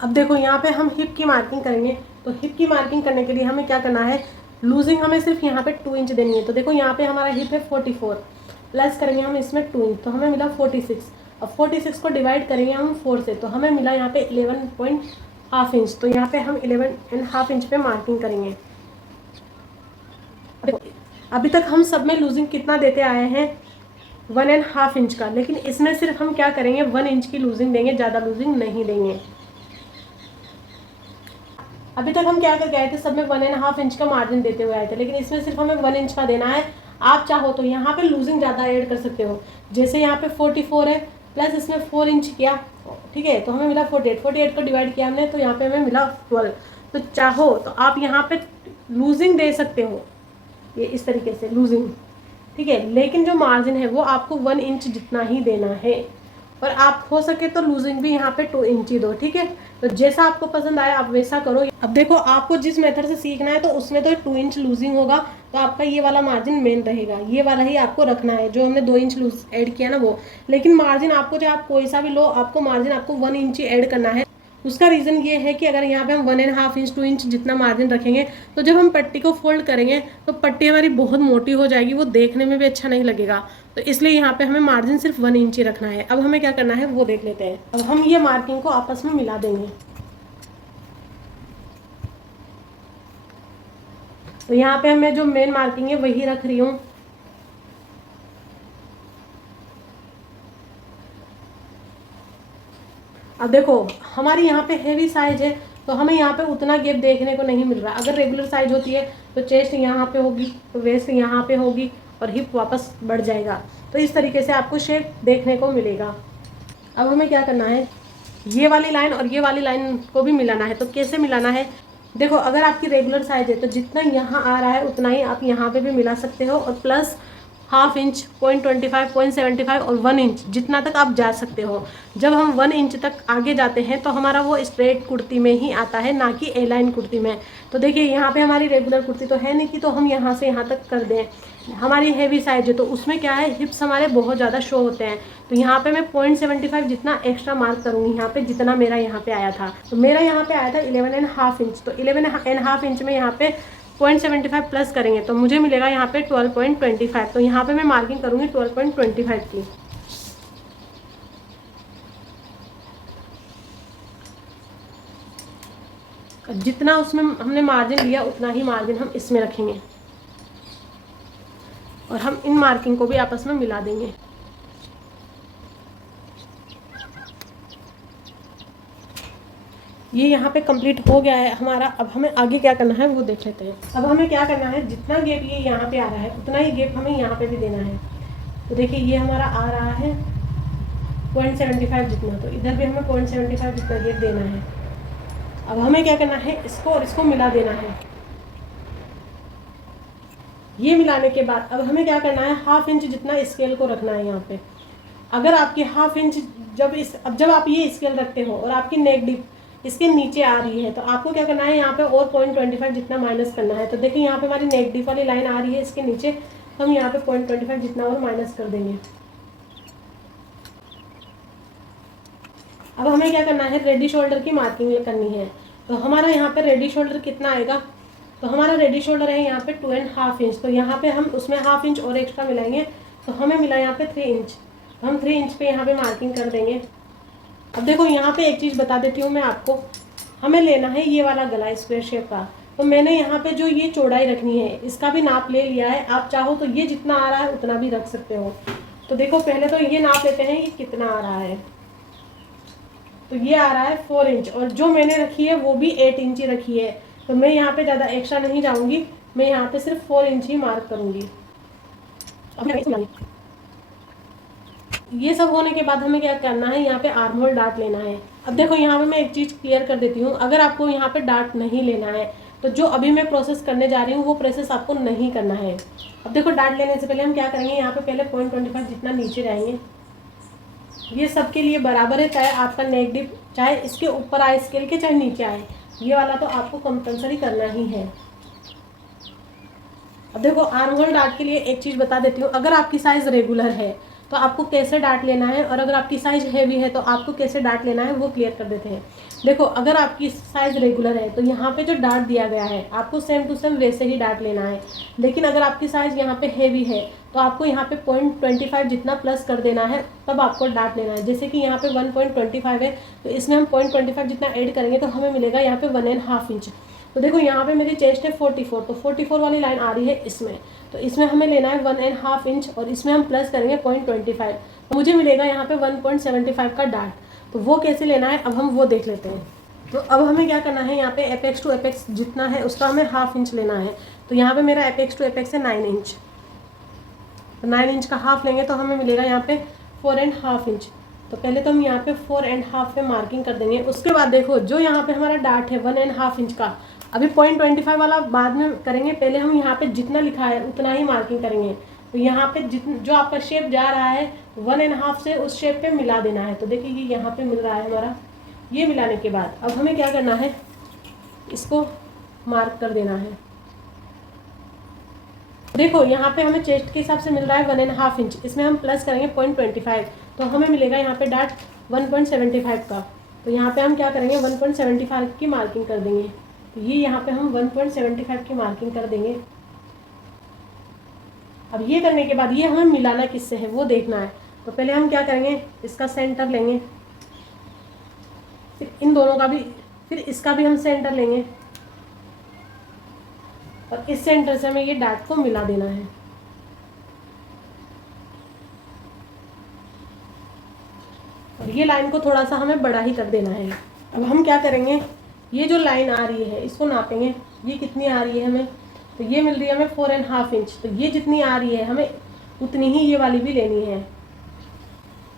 अब देखो यहाँ पे हम हिप की मार्किंग करेंगे। तो हिप की मार्किंग करने के लिए हमें क्या करना है, लूजिंग हमें सिर्फ यहाँ पे 2 इंच देनी है। तो देखो यहाँ पे हमारा हिप है 44, प्लस करेंगे हम इसमें 2 इंच, तो हमें मिला 46। अब 46 को डिवाइड करेंगे हम 4 से, तो हमें मिला यहाँ पे 11.5 इंच। तो यहाँ पे हम 11.5 इंच पे मार्किंग करेंगे। अभी तक हम सब में लूजिंग कितना देते आए हैं, 1.5 इंच का, लेकिन इसमें सिर्फ हम क्या करेंगे 1 इंच की लूजिंग देंगे, ज़्यादा लूजिंग नहीं देंगे। अभी तक हम क्या करके आए थे, सब में 1.5 इंच का मार्जिन देते हुए आए थे, लेकिन इसमें सिर्फ हमें 1 इंच का देना है। आप चाहो तो यहाँ पे लूजिंग ज़्यादा ऐड कर सकते हो, जैसे यहाँ पे 44 है प्लस इसमें 4 इंच किया, ठीक है, तो हमें मिला 48 को डिवाइड किया हमने, तो यहाँ पे हमें मिला 12। तो चाहो तो आप यहाँ पे लूजिंग दे सकते हो, ये इस तरीके से लूजिंग, ठीक है। लेकिन जो मार्जिन है वो आपको 1 इंच जितना ही देना है, और आप हो सके तो लूजिंग भी यहाँ पे 2 इंच ही दो, ठीक है। तो जैसा आपको पसंद आया आप वैसा करो। अब देखो आपको जिस मेथड से सीखना है तो उसमें तो 2 इंच लूजिंग होगा, तो आपका ये वाला मार्जिन मेन रहेगा, ये वाला ही आपको रखना है जो हमने 2 इंच लूज ऐड किया ना वो। लेकिन मार्जिन आपको जो आप कोई सा भी लो, आपको मार्जिन आपको 1 इंच ही ऐड करना है। उसका रीज़न ये है कि अगर यहाँ पे हम 1.5 इंच 2 इंच जितना मार्जिन रखेंगे तो जब हम पट्टी को फोल्ड करेंगे तो पट्टी हमारी बहुत मोटी हो जाएगी, वो देखने में भी अच्छा नहीं लगेगा। तो इसलिए यहाँ पे हमें मार्जिन सिर्फ 1 इंच ही रखना है। अब हमें क्या करना है वो देख लेते हैं। अब हम ये मार्किंग को आपस में मिला देंगे। तो यहाँ पे मैं जो मेन मार्किंग है वही रख रही हूँ। अब देखो हमारी यहाँ पे हेवी साइज है तो हमें यहाँ पे उतना गैप देखने को नहीं मिल रहा। अगर रेगुलर साइज होती है तो चेस्ट यहाँ पे होगी, तो वेस्ट यहाँ पे होगी और हिप वापस बढ़ जाएगा। तो इस तरीके से आपको शेप देखने को मिलेगा। अब हमें क्या करना है, ये वाली लाइन और ये वाली लाइन को भी मिलाना है। तो कैसे मिलाना है, देखो अगर आपकी रेगुलर साइज है तो जितना यहाँ आ रहा है उतना ही आप यहाँ पे भी मिला सकते हो, और प्लस ½ इंच, 0.25, 0.75 और 1 इंच जितना तक आप जा सकते हो। जब हम 1 इंच तक आगे जाते हैं तो हमारा वो स्ट्रेट कुर्ती में ही आता है, ना कि ए लाइन कुर्ती में। तो देखिए यहाँ पे हमारी रेगुलर कुर्ती तो है नहीं कि तो हम यहाँ से यहाँ तक कर दें। हमारी हेवी साइज है तो उसमें क्या है, हिप्स हमारे बहुत ज़्यादा शो होते हैं। तो यहाँ पे मैं 0.75 जितना एक्स्ट्रा मार्क करूँगी यहाँ पे, जितना मेरा यहाँ पे आया था। तो मेरा यहाँ पे आया था 11.5 इंच, तो 11.5 इंच में यहाँ पे 0.75 प्लस करेंगे तो मुझे मिलेगा यहाँ पे 12.25। तो यहाँ पे मैं मार्किंग करूँगी 12.25 की। जितना उसमें हमने मार्जिन लिया उतना ही मार्जिन हम इसमें रखेंगे, और हम इन मार्किंग को भी आपस में मिला देंगे। ये यहाँ पे कंप्लीट हो गया है हमारा। अब हमें आगे क्या करना है वो देख लेते हैं। अब हमें क्या करना है, जितना गैप ये यहाँ पे आ रहा है उतना ही गैप हमें यहाँ पे भी देना है। तो देखिए ये हमारा आ रहा है 0.75 जितना, तो इधर भी हमें 0.75 जितना गैप देना है। अब हमें क्या करना है, इसको और इसको मिला देना है। ये मिलाने के बाद अब हमें क्या करना है, ½ इंच जितना स्केल को रखना है यहाँ पे। अगर आपकी ½ इंच जब आप ये स्केल रखते हो और आपकी नेक डिप इसके नीचे आ रही है तो आपको क्या करना है, यहाँ पे और 0.25 जितना माइनस करना है। तो देखिए यहाँ पे हमारी नेक डिप वाली लाइन आ रही है इसके नीचे, तो हम यहाँ पे 0.25 जितना और माइनस कर देंगे। अब हमें क्या करना है, रेडी शोल्डर की मार्किंग करनी है। तो हमारा यहाँ पे रेडी शोल्डर कितना आएगा, तो हमारा रेडी शोल्डर है यहाँ पे 2.5 इंच। तो यहाँ पे हम उसमें ½ इंच और एक्स्ट्रा मिलाएंगे, तो हमें मिला यहाँ पे 3 इंच। तो हम 3 इंच पे यहाँ पे मार्किंग कर देंगे। अब देखो यहाँ पे एक चीज़ बता देती हूँ मैं आपको, हमें लेना है ये वाला गला स्क्वायर शेप का। तो मैंने यहाँ पे जो ये चौड़ाई रखनी है इसका भी नाप ले लिया है। आप चाहो तो ये जितना आ रहा है उतना भी रख सकते हो। तो देखो पहले तो ये नाप लेते हैं, ये कितना आ रहा है। तो ये आ रहा है 4 इंच, और जो मैंने रखी है वो भी 8 इंच ही रखी है। तो मैं यहाँ पे ज़्यादा एक्स्ट्रा नहीं जाऊँगी, मैं यहाँ पे सिर्फ 4 इंच ही मार्क करूँगी। ये सब होने के बाद हमें क्या करना है, यहाँ पे आर्म होल डार्ट लेना है। अब देखो यहाँ पे मैं एक चीज़ क्लियर कर देती हूँ, अगर आपको यहाँ पे डार्ट नहीं लेना है तो जो अभी मैं प्रोसेस करने जा रही हूँ वो प्रोसेस आपको नहीं करना है। अब देखो डार्ट लेने से पहले हम क्या करेंगे, यहाँ पे पहले 0.25 जितना नीचे जाएंगे। ये सबके लिए बराबर है, चाहे आपका नेक डिप चाहे इसके ऊपर आए स्केल के चाहे नीचे आए, ये वाला तो आपको कंपलसरी करना ही है। अब देखो आर्म होल डार्ट के लिए एक चीज़ बता देती हूँ, अगर आपकी साइज़ रेगुलर है तो आपको कैसे डार्ट लेना है, और अगर आपकी साइज़ हैवी है तो आपको कैसे डार्ट लेना है वो क्लियर कर देते हैं। देखो अगर आपकी साइज़ रेगुलर है तो यहाँ पे जो डार्ट दिया गया है आपको सेम टू सेम वैसे ही डार्ट लेना है। लेकिन अगर आपकी साइज़ यहाँ पे हैवी है तो आपको यहाँ पे 0.25 जितना प्लस कर देना है, तब आपको डार्ट लेना है। जैसे कि यहाँ पे 1.25 है तो इसमें हम 0.25 जितना ऐड करेंगे तो हमें मिलेगा यहाँ पे 1.5 इंच। तो देखो यहाँ पे मेरी चेस्ट है 44, तो 44 वाली लाइन आ रही है इसमें, तो इसमें हमें लेना है 1.5 इंच, और इसमें हम प्लस करेंगे 0.25, तो मुझे मिलेगा यहाँ पे 1.75 का डार्ट। तो वो कैसे लेना है अब हम वो देख लेते हैं। तो अब हमें क्या करना है, यहाँ पे एपेक्स टू एपेक्स जितना है उसका हमें ½ इंच लेना है। तो यहाँ पे मेरा एपेक्स टू एपेक्स है 9 इंच, तो 9 इंच का हाफ लेंगे तो हमें मिलेगा यहाँ पे 4.5 इंच। तो पहले तो हम यहाँ पे 4.5 पे मार्किंग कर देंगे। उसके बाद देखो जो यहाँ पे हमारा डार्ट है 1.5 इंच का, अभी 0.25 वाला बाद में करेंगे, पहले हम यहाँ पे जितना लिखा है उतना ही मार्किंग करेंगे। तो यहाँ पे जो आपका शेप जा रहा है 1.5 से उस शेप पे मिला देना है। तो देखिए ये यहाँ पे मिल रहा है हमारा। ये मिलाने के बाद अब हमें क्या करना है, इसको मार्क कर देना है। देखो यहाँ पे हमें चेस्ट के हिसाब से मिल रहा है 1.5 इंच, इसमें हम प्लस करेंगे 0.25, तो हमें मिलेगा यहाँ पे डार्ट 1.75 का। तो यहाँ पे हम क्या करेंगे 1.75 की मार्किंग कर देंगे। तो ये यहाँ पे हम 1.75 की मार्किंग कर देंगे। अब ये करने के बाद ये हमें मिलाना किससे है वो देखना है। तो पहले हम क्या करेंगे, इसका सेंटर लेंगे, फिर इन दोनों का भी, फिर इसका भी हम सेंटर लेंगे, और इस सेंटर से हमें ये डार्ट को मिला देना है। और ये लाइन को थोड़ा सा हमें बड़ा ही कर देना है। अब हम क्या करेंगे, ये जो लाइन आ रही है इसको नापेंगे, ये कितनी आ रही है हमें, तो ये मिल रही है हमें 4.5 इंच। तो ये जितनी आ रही है हमें उतनी ही ये वाली भी लेनी है।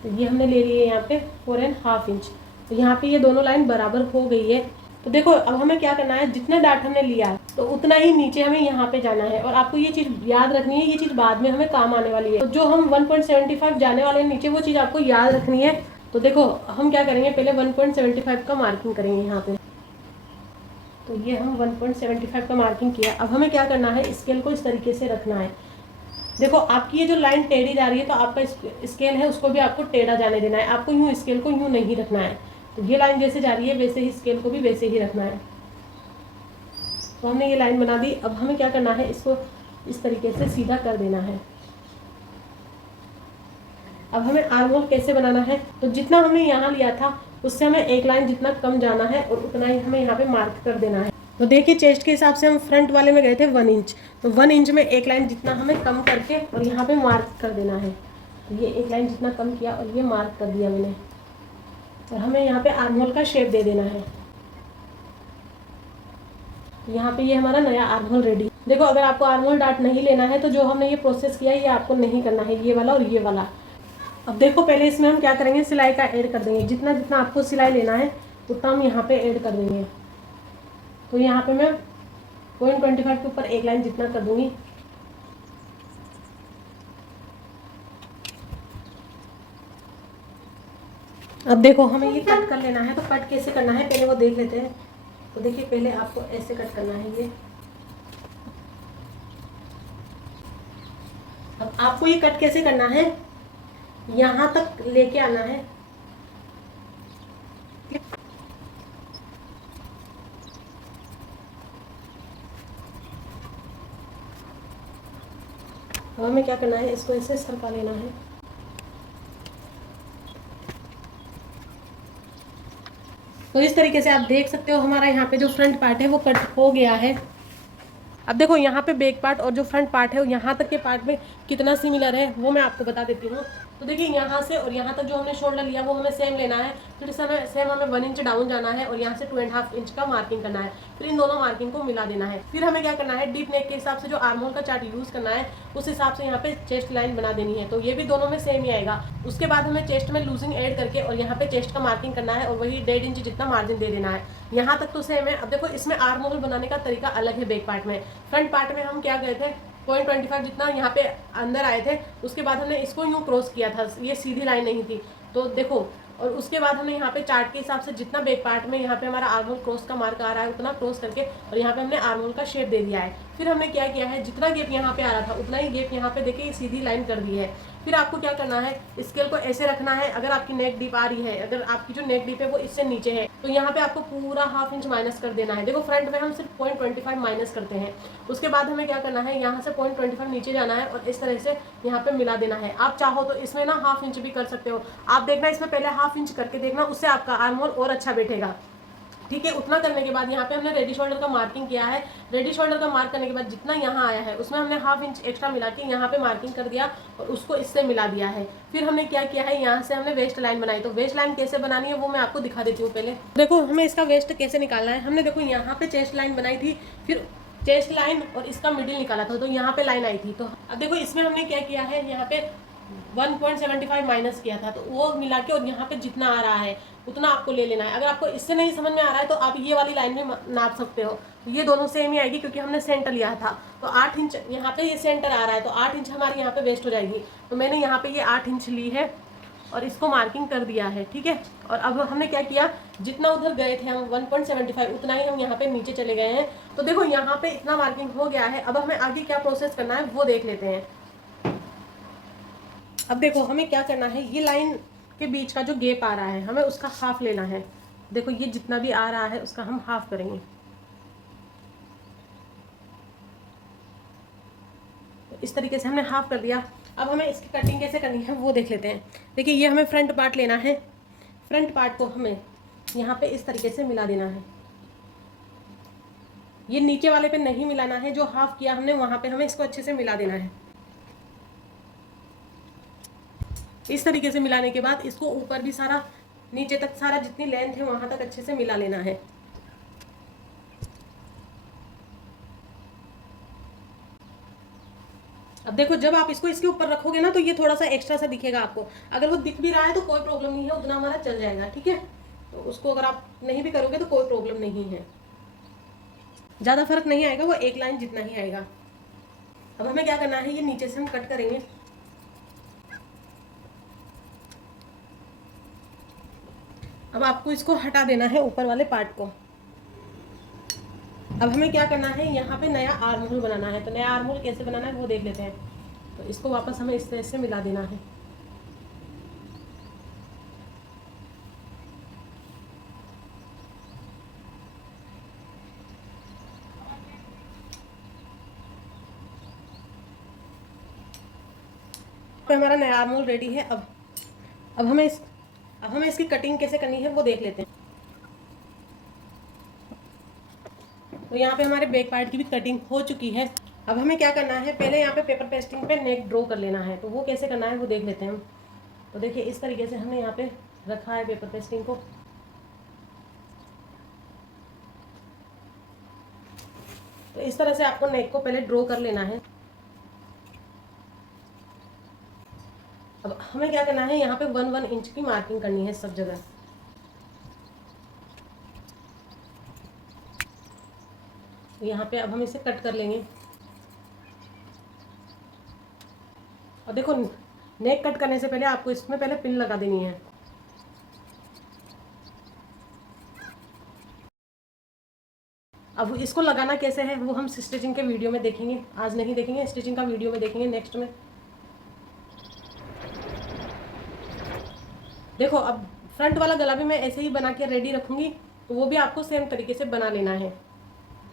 तो ये हमने ले ली है यहाँ पे 4.5 इंच। तो यहाँ पे ये दोनों लाइन बराबर हो गई है। तो देखो अब हमें क्या करना है, जितना डार्ट हमने लिया तो उतना ही नीचे हमें यहाँ पे जाना है। और आपको ये चीज़ याद रखनी है, ये चीज़ बाद में हमें काम आने वाली है। तो जो हम 1.75 जाने वाले हैं नीचे, वो चीज़ आपको याद रखनी है। तो देखो हम क्या करेंगे, पहले 1.75 का मार्किंग करेंगे यहाँ पे। तो ये हम 1.75 का मार्किंग किया। अब हमें क्या करना है, स्केल को इस तरीके से रखना है। देखो आपकी ये जो लाइन टेढ़ी जा रही है, तो आपका स्केल है उसको भी आपको टेढ़ा जाने देना है। आपको यूँ स्केल को यूँ नहीं रखना है। तो ये लाइन जैसे जा रही है वैसे ही स्केल को भी वैसे ही रखना है। तो हमने ये लाइन बना दी। अब हमें क्या करना है, इसको इस तरीके से सीधा कर देना है। अब हमें आर्म होल कैसे बनाना है, तो जितना हमने यहाँ लिया था उससे हमें एक लाइन जितना कम जाना है और उतना ही हमें यहाँ पे मार्क कर देना है। तो देखिए चेस्ट के हिसाब से हम फ्रंट वाले में गए थे 1 इंच। तो 1 इंच में एक लाइन जितना हमें कम करके और यहाँ पे मार्क कर देना है। तो ये एक लाइन जितना कम किया और ये मार्क कर दिया मैंने। और हमें यहाँ पे आर्म होल का शेप दे देना है। यहाँ पे ये हमारा नया आर्म होल रेडी। देखो अगर आपको आर्म होल डार्ट नहीं लेना है तो जो हमने ये प्रोसेस किया ये आपको नहीं करना है, ये वाला और ये वाला। अब देखो पहले इसमें हम क्या करेंगे, सिलाई का ऐड कर देंगे। जितना जितना आपको सिलाई लेना है उतना हम यहाँ पे ऐड कर देंगे। तो यहाँ पे मैं 0.25 के ऊपर एक लाइन जितना कर दूंगी। अब देखो हमें ये कट कर लेना है। तो कट कैसे करना है पहले वो देख लेते हैं। तो देखिए पहले आपको ऐसे कट करना है ये। अब आपको ये कट कैसे करना है, यहाँ तक लेके आना है। अब हमें क्या करना है, इसको ऐसे सरका लेना है। तो इस तरीके से आप देख सकते हो हमारा यहाँ पे जो फ्रंट पार्ट है वो कट हो गया है। अब देखो यहाँ पे बैक पार्ट और जो फ्रंट पार्ट है यहाँ तक के पार्ट में कितना सिमिलर है वो मैं आपको बता देती हूँ। तो देखिए यहाँ से और यहाँ तक जो हमने शोल्डर लिया वो हमें सेम लेना है। फिर सेम हमें 1 इंच डाउन जाना है और यहाँ से 2.5 इंच का मार्किंग करना है। फिर इन दोनों मार्किंग को मिला देना है। फिर हमें क्या करना है, डीप नेक के हिसाब से जो आर्म होल का चार्ट यूज़ करना है उस हिसाब से यहाँ पे चेस्ट लाइन बना देनी है। तो ये भी दोनों में सेम ही आएगा। उसके बाद हमें चेस्ट में लूजिंग ऐड करके और यहाँ पे चेस्ट का मार्किंग करना है और वही 1.5 इंच जितना मार्जिन दे देना है। यहाँ तक तो सेम है। अब देखो इसमें आर्म होल बनाने का तरीका अलग है बैक पार्ट में। फ्रंट पार्ट में हम क्या गए थे, 0.25 जितना यहाँ पे अंदर आए थे। उसके बाद हमने इसको यूँ क्रॉस किया था, ये सीधी लाइन नहीं थी। तो देखो और उसके बाद हमने यहाँ पे चार्ट के हिसाब से जितना बैक पार्ट में यहाँ पे हमारा आर्म होल क्रॉस का मार्क आ रहा है उतना क्रॉस करके और यहाँ पे हमने आर्म होल का शेप दे दिया है। फिर हमने क्या किया है, जितना गैप यहाँ पे आ रहा था उतना ही गैप यहाँ पे देखिए सीधी लाइन कर दी है। फिर आपको क्या करना है, स्केल को ऐसे रखना है। अगर आपकी नेक डीप आ रही है, अगर आपकी जो नेक डीप है वो इससे नीचे है तो यहाँ पे आपको पूरा 1/2 इंच माइनस कर देना है। देखो फ्रंट में हम सिर्फ 0.25 माइनस करते हैं। उसके बाद हमें क्या करना है, यहाँ से 0.25 नीचे जाना है और इस तरह से यहाँ पे मिला देना है। आप चाहो तो इसमें ना 1/2 इंच भी कर सकते हो। आप देखना इसमें पहले 1/2 इंच करके देखना, उससे आपका आर्म होल और अच्छा बैठेगा। ठीक है, उतना करने के बाद यहाँ पे हमने रेडी शोल्डर का मार्किंग किया है। रेडी शोल्डर का मार्क करने के बाद जितना यहाँ आया है उसमें हमने 1/2 इंच एक्स्ट्रा मिला के यहाँ पे मार्किंग कर दिया और उसको इससे मिला दिया है। फिर हमने क्या किया है, यहाँ से हमने वेस्ट लाइन बनाई। तो वेस्ट लाइन कैसे बनानी है वो मैं आपको दिखा देती हूँ। पहले देखो हमें इसका वेस्ट कैसे निकालना है। हमने देखो यहाँ पे चेस्ट लाइन बनाई थी, फिर चेस्ट लाइन और इसका मिडिल निकाला था, तो यहाँ पे लाइन आई थी। तो अब देखो इसमें हमने क्या किया है, यहाँ पे 1.75 माइनस किया था तो वो मिला के और यहाँ पे जितना आ रहा है उतना आपको ले लेना है। अगर आपको इससे नहीं समझ में आ रहा है तो आप ये वाली लाइन में नाप सकते हो। तो ये दोनों सेम ही आएगी क्योंकि हमने सेंटर लिया था। तो 8 इंच यहाँ पे ये सेंटर आ रहा है तो 8 इंच हमारी यहाँ पे वेस्ट हो जाएगी। तो मैंने यहाँ पे ये 8 इंच ली है और इसको मार्किंग कर दिया है। ठीक है, और अब हमने क्या किया, जितना उधर गए थे हम 1.75 उतना ही हम यहाँ पे नीचे चले गए हैं। तो देखो यहाँ पे इतना मार्किंग हो गया है। अब हमें आगे क्या प्रोसेस करना है वो देख लेते हैं। अब देखो हमें क्या करना है, ये लाइन के बीच का जो गैप आ रहा है हमें उसका हाफ लेना है। देखो ये जितना भी आ रहा है उसका हम हाफ करेंगे। तो इस तरीके से हमने हाफ कर दिया। अब हमें इसकी कटिंग कैसे करनी है वो देख लेते हैं। देखिए ये हमें फ्रंट पार्ट लेना है। फ्रंट पार्ट को हमें यहाँ पे इस तरीके से मिला देना है। ये नीचे वाले पे नहीं मिलाना है, जो हाफ किया हमने वहाँ पे हमें इसको अच्छे से मिला देना है। इस तरीके से मिलाने के बाद इसको ऊपर भी सारा नीचे तक सारा जितनी लेंथ है वहां तक अच्छे से मिला लेना है। अब देखो जब आप इसको इसके ऊपर रखोगे ना तो ये थोड़ा सा एक्स्ट्रा सा दिखेगा आपको। अगर वो दिख भी रहा है तो कोई प्रॉब्लम नहीं है, उतना हमारा चल जाएगा, ठीक है। तो उसको अगर आप नहीं भी करोगे तो कोई प्रॉब्लम नहीं है, ज्यादा फर्क नहीं आएगा, वो एक लाइन जितना ही आएगा। अब हमें क्या करना है, ये नीचे से हम कट करेंगे। अब आपको इसको हटा देना है ऊपर वाले पार्ट को। अब हमें क्या करना है, यहाँ पे नया आर्म होल बनाना है। तो नया आर्म होल कैसे बनाना है वो देख लेते हैं। तो इसको वापस हमें इस तरह से मिला देना है। तो हमारा नया आर्म होल रेडी है। अब हमें इसकी कटिंग कैसे करनी है वो देख लेते हैं। तो यहाँ पे हमारे बैक पार्ट की भी कटिंग हो चुकी है। अब हमें क्या करना है, पहले यहाँ पे पेपर पेस्टिंग पे नेक ड्रॉ कर लेना है। तो वो कैसे करना है वो देख लेते हैं हम। तो देखिए इस तरीके से हमने यहाँ पे रखा है पेपर पेस्टिंग को। तो इस तरह से आपको नेक को पहले ड्रॉ कर लेना है। अब हमें क्या करना है, यहाँ पे 1 इंच की मार्किंग करनी है सब जगह। यहाँ पे अब हम इसे कट कर लेंगे। और देखो नेक कट करने से पहले आपको इसमें पहले पिन लगा देनी है। अब इसको लगाना कैसे है वो हम स्टिचिंग के वीडियो में देखेंगे, आज नहीं देखेंगे, स्टिचिंग का वीडियो में देखेंगे नेक्स्ट में। देखो अब फ्रंट वाला गला भी मैं ऐसे ही बना के रेडी रखूंगी, तो वो भी आपको सेम तरीके से बना लेना है।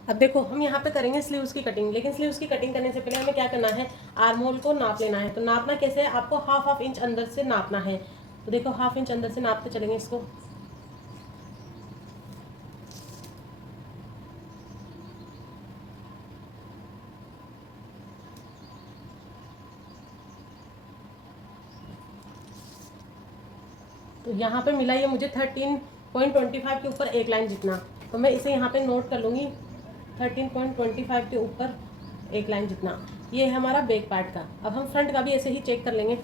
अब देखो हम यहाँ पे करेंगे स्लीव्स की कटिंग, लेकिन स्लीव्स की कटिंग करने से पहले हमें क्या करना है, आर्म होल को नाप लेना है। तो नापना कैसे है, आपको हाफ इंच अंदर से नापना है। तो देखो हाफ इंच अंदर से नापते चलेंगे इसको। तो यहाँ पे मिला ये मुझे 13.25 के ऊपर एक लाइन जितना। तो मैं इसे यहाँ पे नोट कर लूँगी, 13.25 के ऊपर एक लाइन जितना। ये है हमारा बैक पार्ट का। अब हम फ्रंट का भी ऐसे ही चेक कर लेंगे।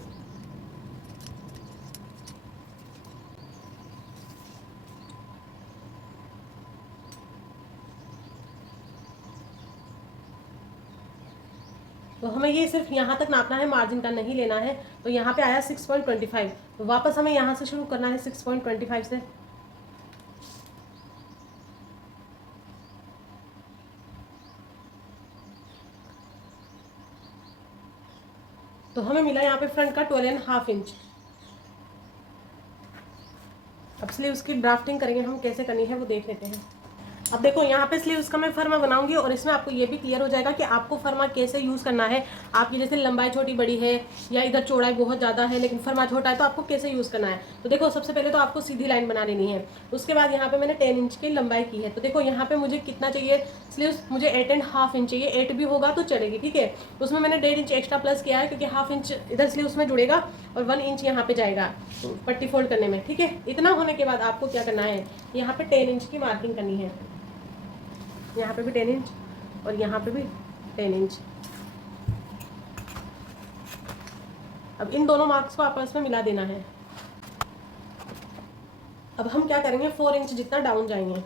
तो हमें ये सिर्फ यहाँ तक नापना है, मार्जिन का नहीं लेना है। तो यहाँ पे आया 6.25। तो वापस हमें यहाँ से शुरू करना है 6.25 से। तो हमें मिला यहाँ पे फ्रंट का 12.5 इंच। अब स्लीव्स की ड्राफ्टिंग करेंगे हम, कैसे करनी है वो देख लेते हैं। अब देखो यहाँ पे स्लीव्स का मैं फर्मा बनाऊंगी और इसमें आपको ये भी क्लियर हो जाएगा कि आपको फर्मा कैसे यूज़ करना है। आपकी जैसे लंबाई छोटी बड़ी है या इधर चौड़ाई बहुत ज़्यादा है लेकिन फर्मा छोटा है, तो आपको कैसे यूज़ करना है। तो देखो सबसे पहले तो आपको सीधी लाइन बना लेनी है। उसके बाद यहाँ पे मैंने 10 इंच की लंबाई की है। तो देखो यहाँ पे मुझे कितना चाहिए, स्लीव्स मुझे 8.5 इंच चाहिए। 8 भी होगा तो चलेगी, ठीक है। उसमें मैंने 1.5 इंच एक्स्ट्रा प्लस किया है क्योंकि हाफ इंच इधर स्लीव्स में जुड़ेगा और 1 इंच यहाँ पे जाएगा पट्टी फोल्ड करने में, ठीक है। इतना होने के बाद आपको क्या करना है, यहाँ पे 10 इंच की मार्किंग करनी है। यहाँ पे भी 10 इंच और यहाँ पे भी 10 इंच। अब इन दोनों मार्क्स को आपस में मिला देना है। अब हम क्या करेंगे, 4 इंच जितना डाउन जाएंगे।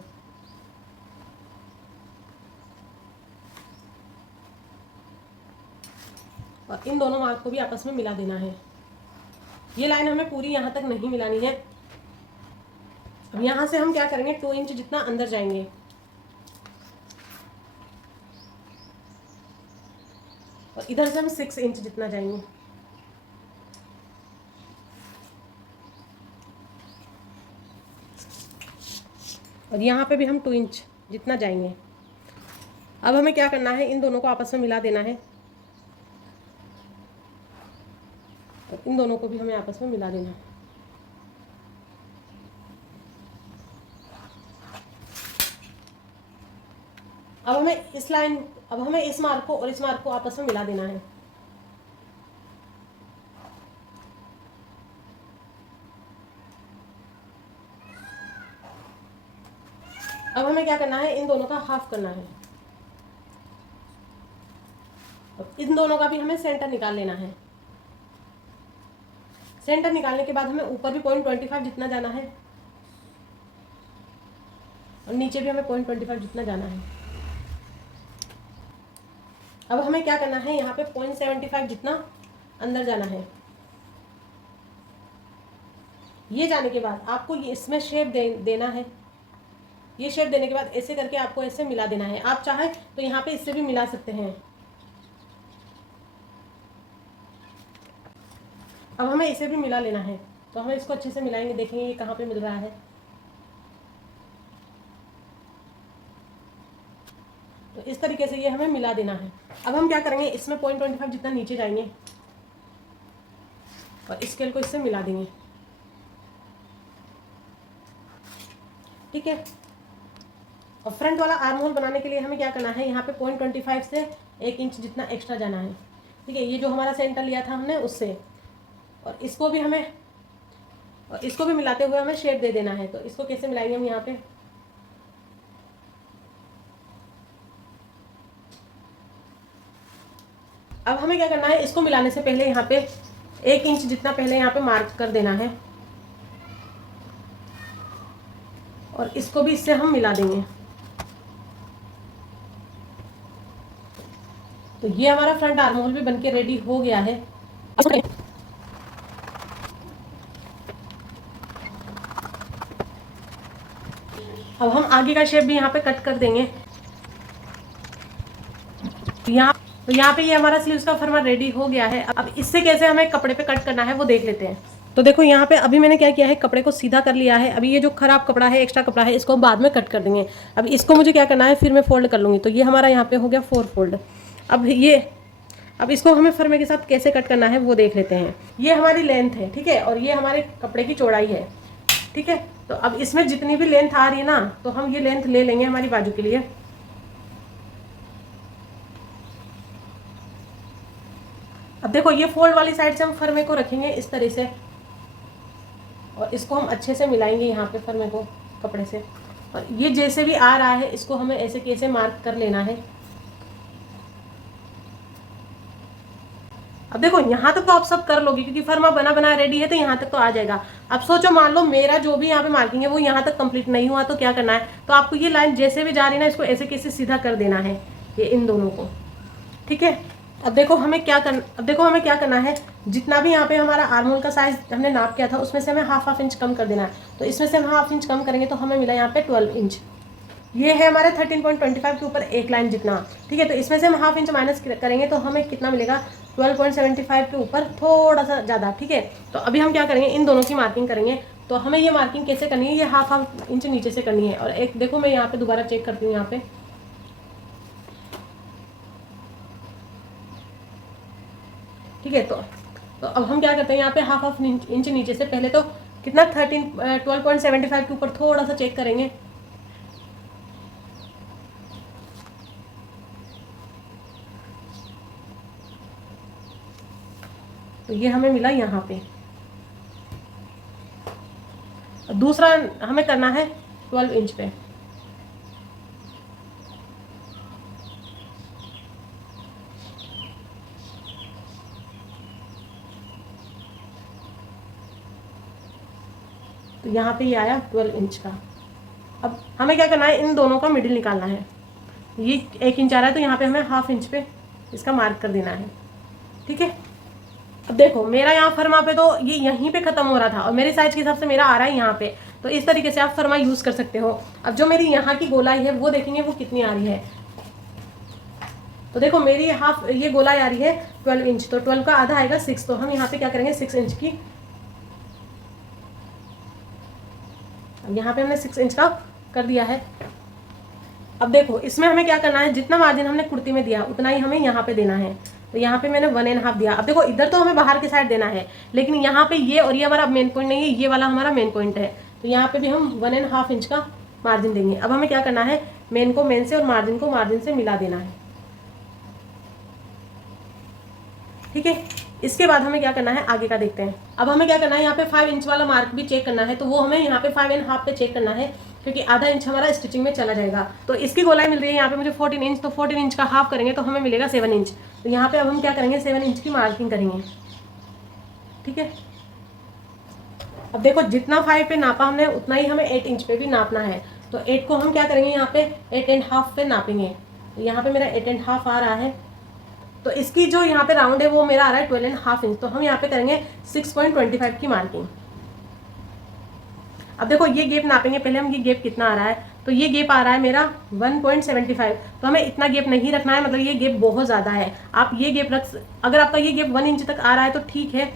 और इन दोनों मार्क को भी आपस में मिला देना है। ये लाइन हमें पूरी यहाँ तक नहीं मिलानी है। अब यहाँ से हम क्या करेंगे, 2 इंच जितना अंदर जाएंगे। और इधर से हम 6 इंच जितना जाएंगे। और यहाँ पे भी हम 2 इंच जितना जाएंगे। अब हमें क्या करना है, इन दोनों को आपस में मिला देना है। तो इन दोनों को भी हमें आपस में मिला देना है। अब हमें इस मार्क को और इस मार्क को आपस में मिला देना है। अब हमें क्या करना है, इन दोनों का हाफ करना है। अब इन दोनों का भी हमें सेंटर निकाल लेना है। सेंटर निकालने के बाद हमें ऊपर भी 0.25 जितना जाना है और नीचे भी हमें 0.25 जितना जाना है। अब हमें क्या करना है, यहाँ पे 0.75 जितना अंदर जाना है। ये जाने के बाद आपको ये इसमें शेप देना है। ये शेप देने के बाद ऐसे करके आपको ऐसे मिला देना है। आप चाहे तो यहाँ पे इससे भी मिला सकते हैं। अब हमें इसे भी मिला लेना है, तो हमें इसको अच्छे से मिलाएंगे, देखेंगे ये कहाँ पे मिल रहा है। तो इस तरीके से ये हमें मिला देना है। अब हम क्या करेंगे, इसमें 0.25 जितना नीचे जाएंगे और स्केल को इससे मिला देंगे। ठीक है। और फ्रंट वाला आर्म होल बनाने के लिए हमें क्या करना है, यहाँ पे 0.25 से 1 इंच जितना एक्स्ट्रा जाना है। ठीक है, ये जो हमारा सेंटर लिया था हमने उससे, और इसको भी मिलाते हुए हमें शेप दे देना है। तो इसको कैसे मिलाएंगे हम यहाँ पे, अब हमें क्या करना है, इसको मिलाने से पहले यहाँ पे 1 इंच जितना पहले यहाँ पे मार्क कर देना है और इसको भी इससे हम मिला देंगे। तो ये हमारा फ्रंट आर्म होल भी बनके रेडी हो गया है। अब हम आगे का शेप भी यहाँ पे कट कर देंगे। तो यहाँ पे ये हमारा स्लीव्स का फरमा रेडी हो गया है। अब इससे कैसे हमें कपड़े पे कट करना है वो देख लेते हैं। तो देखो यहाँ पे अभी मैंने क्या किया है, कपड़े को सीधा कर लिया है। अभी ये जो खराब कपड़ा है, एक्स्ट्रा कपड़ा है, इसको हम बाद में कट कर देंगे। अब इसको मुझे क्या करना है, फिर मैं फोल्ड कर लूँगी। तो ये हमारा यहाँ पे हो गया 4 फोल्ड। अब इसको हमें फर्मे के साथ कैसे कट करना है वो देख लेते हैं। ये हमारी लेंथ है, ठीक है, और ये हमारे कपड़े की चौड़ाई है। ठीक है, तो अब इसमें जितनी भी लेंथ आ रही है ना, तो हम ये लेंथ ले लेंगे हमारी बाजू के लिए। अब देखो ये फोल्ड वाली साइड से हम फर्मे को रखेंगे इस तरह से, और इसको हम अच्छे से मिलाएंगे यहाँ पे फर्मे को कपड़े से। और ये जैसे भी आ रहा है इसको हमें ऐसे कैसे मार्क कर लेना है। अब देखो यहाँ तक तो आप सब कर लोगे क्योंकि फर्मा बना बना रेडी है, तो यहाँ तक तो आ जाएगा। अब सोचो, मान लो मेरा जो भी यहाँ पे मार्किंग है वो यहाँ तक कंप्लीट नहीं हुआ, तो क्या करना है, तो आपको ये लाइन जैसे भी जा रही है ना, इसको ऐसे कैसे सीधा कर देना है, ये इन दोनों को। ठीक है, अब देखो हमें क्या करना है, जितना भी यहाँ पे हमारा आर्म होल का साइज हमने नाप किया था उसमें से हमें हाफ इंच कम कर देना है। तो इसमें से हम हाफ इंच कम करेंगे तो हमें मिला यहाँ पे 12 इंच। ये है हमारे 13.25 के ऊपर एक लाइन जितना। ठीक है, तो इसमें से हम हाफ इंच माइनस करेंगे तो हमें कितना मिलेगा, 12.75 के ऊपर थोड़ा सा ज़्यादा। ठीक है, तो अभी हम क्या करेंगे, इन दोनों की मार्किंग करेंगे। तो हमें ये मार्किंग कैसे करनी है, ये हाफ इंच नीचे से करनी है। और एक देखो मैं यहाँ पे दोबारा चेक करती हूँ यहाँ पे, ठीक है। तो अब हम क्या करते हैं, यहाँ पे हाफ इंच नीचे से पहले तो कितना 12.75 के ऊपर थोड़ा सा चेक करेंगे। तो ये हमें मिला यहाँ पे। दूसरा हमें करना है 12 इंच पे। तो यहाँ पे ये आया 12 इंच का। अब हमें क्या करना है, इन दोनों का मिडिल निकालना है। ये 1 इंच आ रहा है तो यहाँ पे हमें हाफ इंच पे इसका मार्क कर देना है। ठीक है, अब देखो मेरा यहाँ फर्मा पे तो ये यहीं पे खत्म हो रहा था और मेरे साइज के हिसाब से मेरा आ रहा है यहाँ पे। तो इस तरीके से आप फर्मा यूज कर सकते हो। अब जो मेरी यहाँ की गोलाई है वो देखेंगे वो कितनी आ रही है। तो देखो मेरी ये गोलाई आ रही है 12 इंच, तो 12 का आधा आएगा 6। तो हम यहाँ पे क्या करेंगे, 6 इंच की, अब यहाँ पे हमने 6 इंच का कर दिया है। अब देखो इसमें हमें क्या करना है, जितना मार्जिन हमने कुर्ती में दिया उतना ही हमें यहाँ पे देना है। तो यहाँ पे मैंने 1.5 दिया। अब देखो इधर तो हमें बाहर की साइड देना है, लेकिन यहाँ पे ये और ये हमारा मेन पॉइंट नहीं है, ये वाला हमारा मेन पॉइंट है। तो यहाँ पे भी हम 1.5 इंच का मार्जिन देंगे। अब हमें क्या करना है, मेन को मेन से और मार्जिन को मार्जिन से मिला देना है। ठीक है, इसके बाद हमें क्या करना है, आगे का देखते हैं। अब हमें क्या करना है, यहाँ पे 5 इंच वाला मार्क भी चेक करना है। तो वो हमें यहाँ पे 5.5 पे चेक करना है क्योंकि आधा इंच हमारा स्टिचिंग में चला जाएगा। तो इसकी गोलाई मिल रही है यहाँ पे मुझे 14 इंच, तो 14 इंच का हाफ करेंगे तो हमें मिलेगा 7 इंच। तो यहाँ पे अब हम क्या करेंगे, 7 इंच की मार्किंग करेंगे। ठीक है, अब देखो जितना 5 पे नापा हमने उतना ही हमें 8 इंच पे भी नापना है। तो 8 को हम क्या करेंगे, यहाँ पे 8.5 पे नापेंगे। तो यहाँ पे मेरा 8.5 आ रहा है। तो इसकी जो यहाँ पे राउंड है वो मेरा आ रहा है 12.5 इंच। तो हम यहाँ पे करेंगे 6.25 की मार्किंग। अब देखो ये गैप नापेंगे पहले हम, ये गैप कितना आ रहा है। तो ये गैप आ रहा है मेरा 1.75। तो हमें इतना गैप नहीं रखना है, मतलब ये गैप बहुत ज़्यादा है। आप ये गैप अगर आपका ये गैप 1 इंच तक आ रहा है तो ठीक है।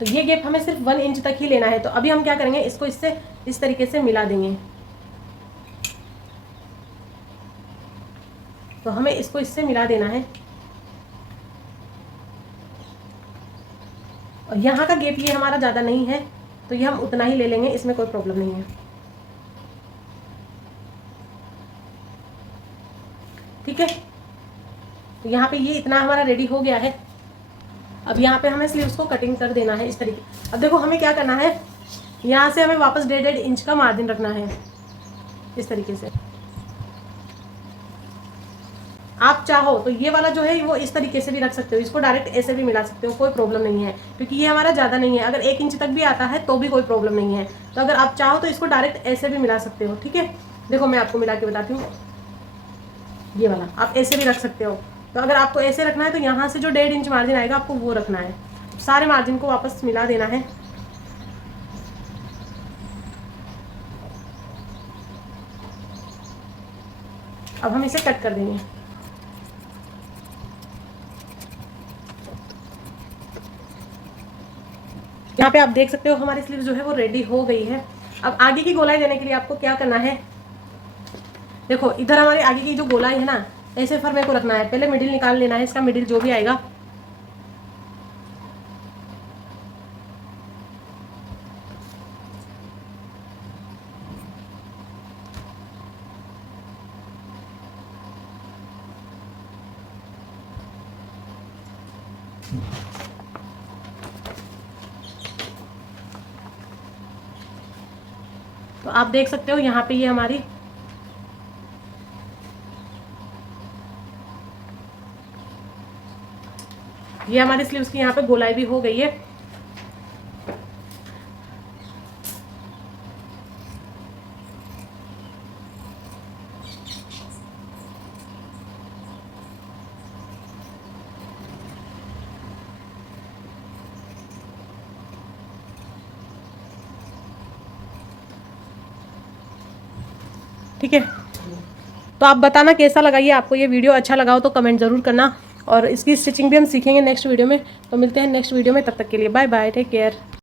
तो ये गैप हमें सिर्फ 1 इंच तक ही लेना है। तो अभी हम क्या करेंगे, इसको इससे इस तरीके से मिला देंगे। तो हमें इसको इससे मिला देना है। और यहाँ का गैप ये हमारा ज़्यादा नहीं है, तो ये हम उतना ही ले लेंगे, इसमें कोई प्रॉब्लम नहीं है। ठीक है, तो यहाँ पे ये इतना हमारा रेडी हो गया है। अब यहाँ पे हमें स्लीव्स को कटिंग कर देना है इस तरीके। अब देखो हमें क्या करना है, यहाँ से हमें वापस 1.5 इंच का मार्जिन रखना है इस तरीके से। आप चाहो तो ये वाला जो है वो इस तरीके से भी रख सकते हो, इसको डायरेक्ट ऐसे भी मिला सकते हो, कोई प्रॉब्लम नहीं है, क्योंकि ये हमारा ज़्यादा नहीं है। अगर 1 इंच तक भी आता है तो भी कोई प्रॉब्लम नहीं है। तो अगर आप चाहो तो इसको डायरेक्ट ऐसे भी मिला सकते हो। ठीक है, देखो मैं आपको मिला के बताती हूँ। ये वाला आप ऐसे भी रख सकते हो। तो अगर आपको ऐसे रखना है तो यहाँ से जो 1.5 इंच मार्जिन आएगा आपको वो रखना है। सारे मार्जिन को वापस मिला देना है। अब हम इसे कट कर देंगे। यहाँ पे आप देख सकते हो हमारी स्लीव जो है वो रेडी हो गई है। अब आगे की गोलाई देने के लिए आपको क्या करना है, देखो इधर हमारे आगे की जो गोलाई है ना, ऐसे फर मेरे को रखना है। पहले मिडिल निकाल लेना है, इसका मिडिल जो भी आएगा। तो आप देख सकते हो यहाँ पे ये हमारी स्लीव्स की यहाँ पे गोलाई भी हो गई है। ठीक है, तो आप बताना कैसा लगा ये आपको। ये वीडियो अच्छा लगा हो तो कमेंट ज़रूर करना, और इसकी स्टिचिंग भी हम सीखेंगे नेक्स्ट वीडियो में। तो मिलते हैं नेक्स्ट वीडियो में, तब तक के लिए बाय बाय, टेक केयर।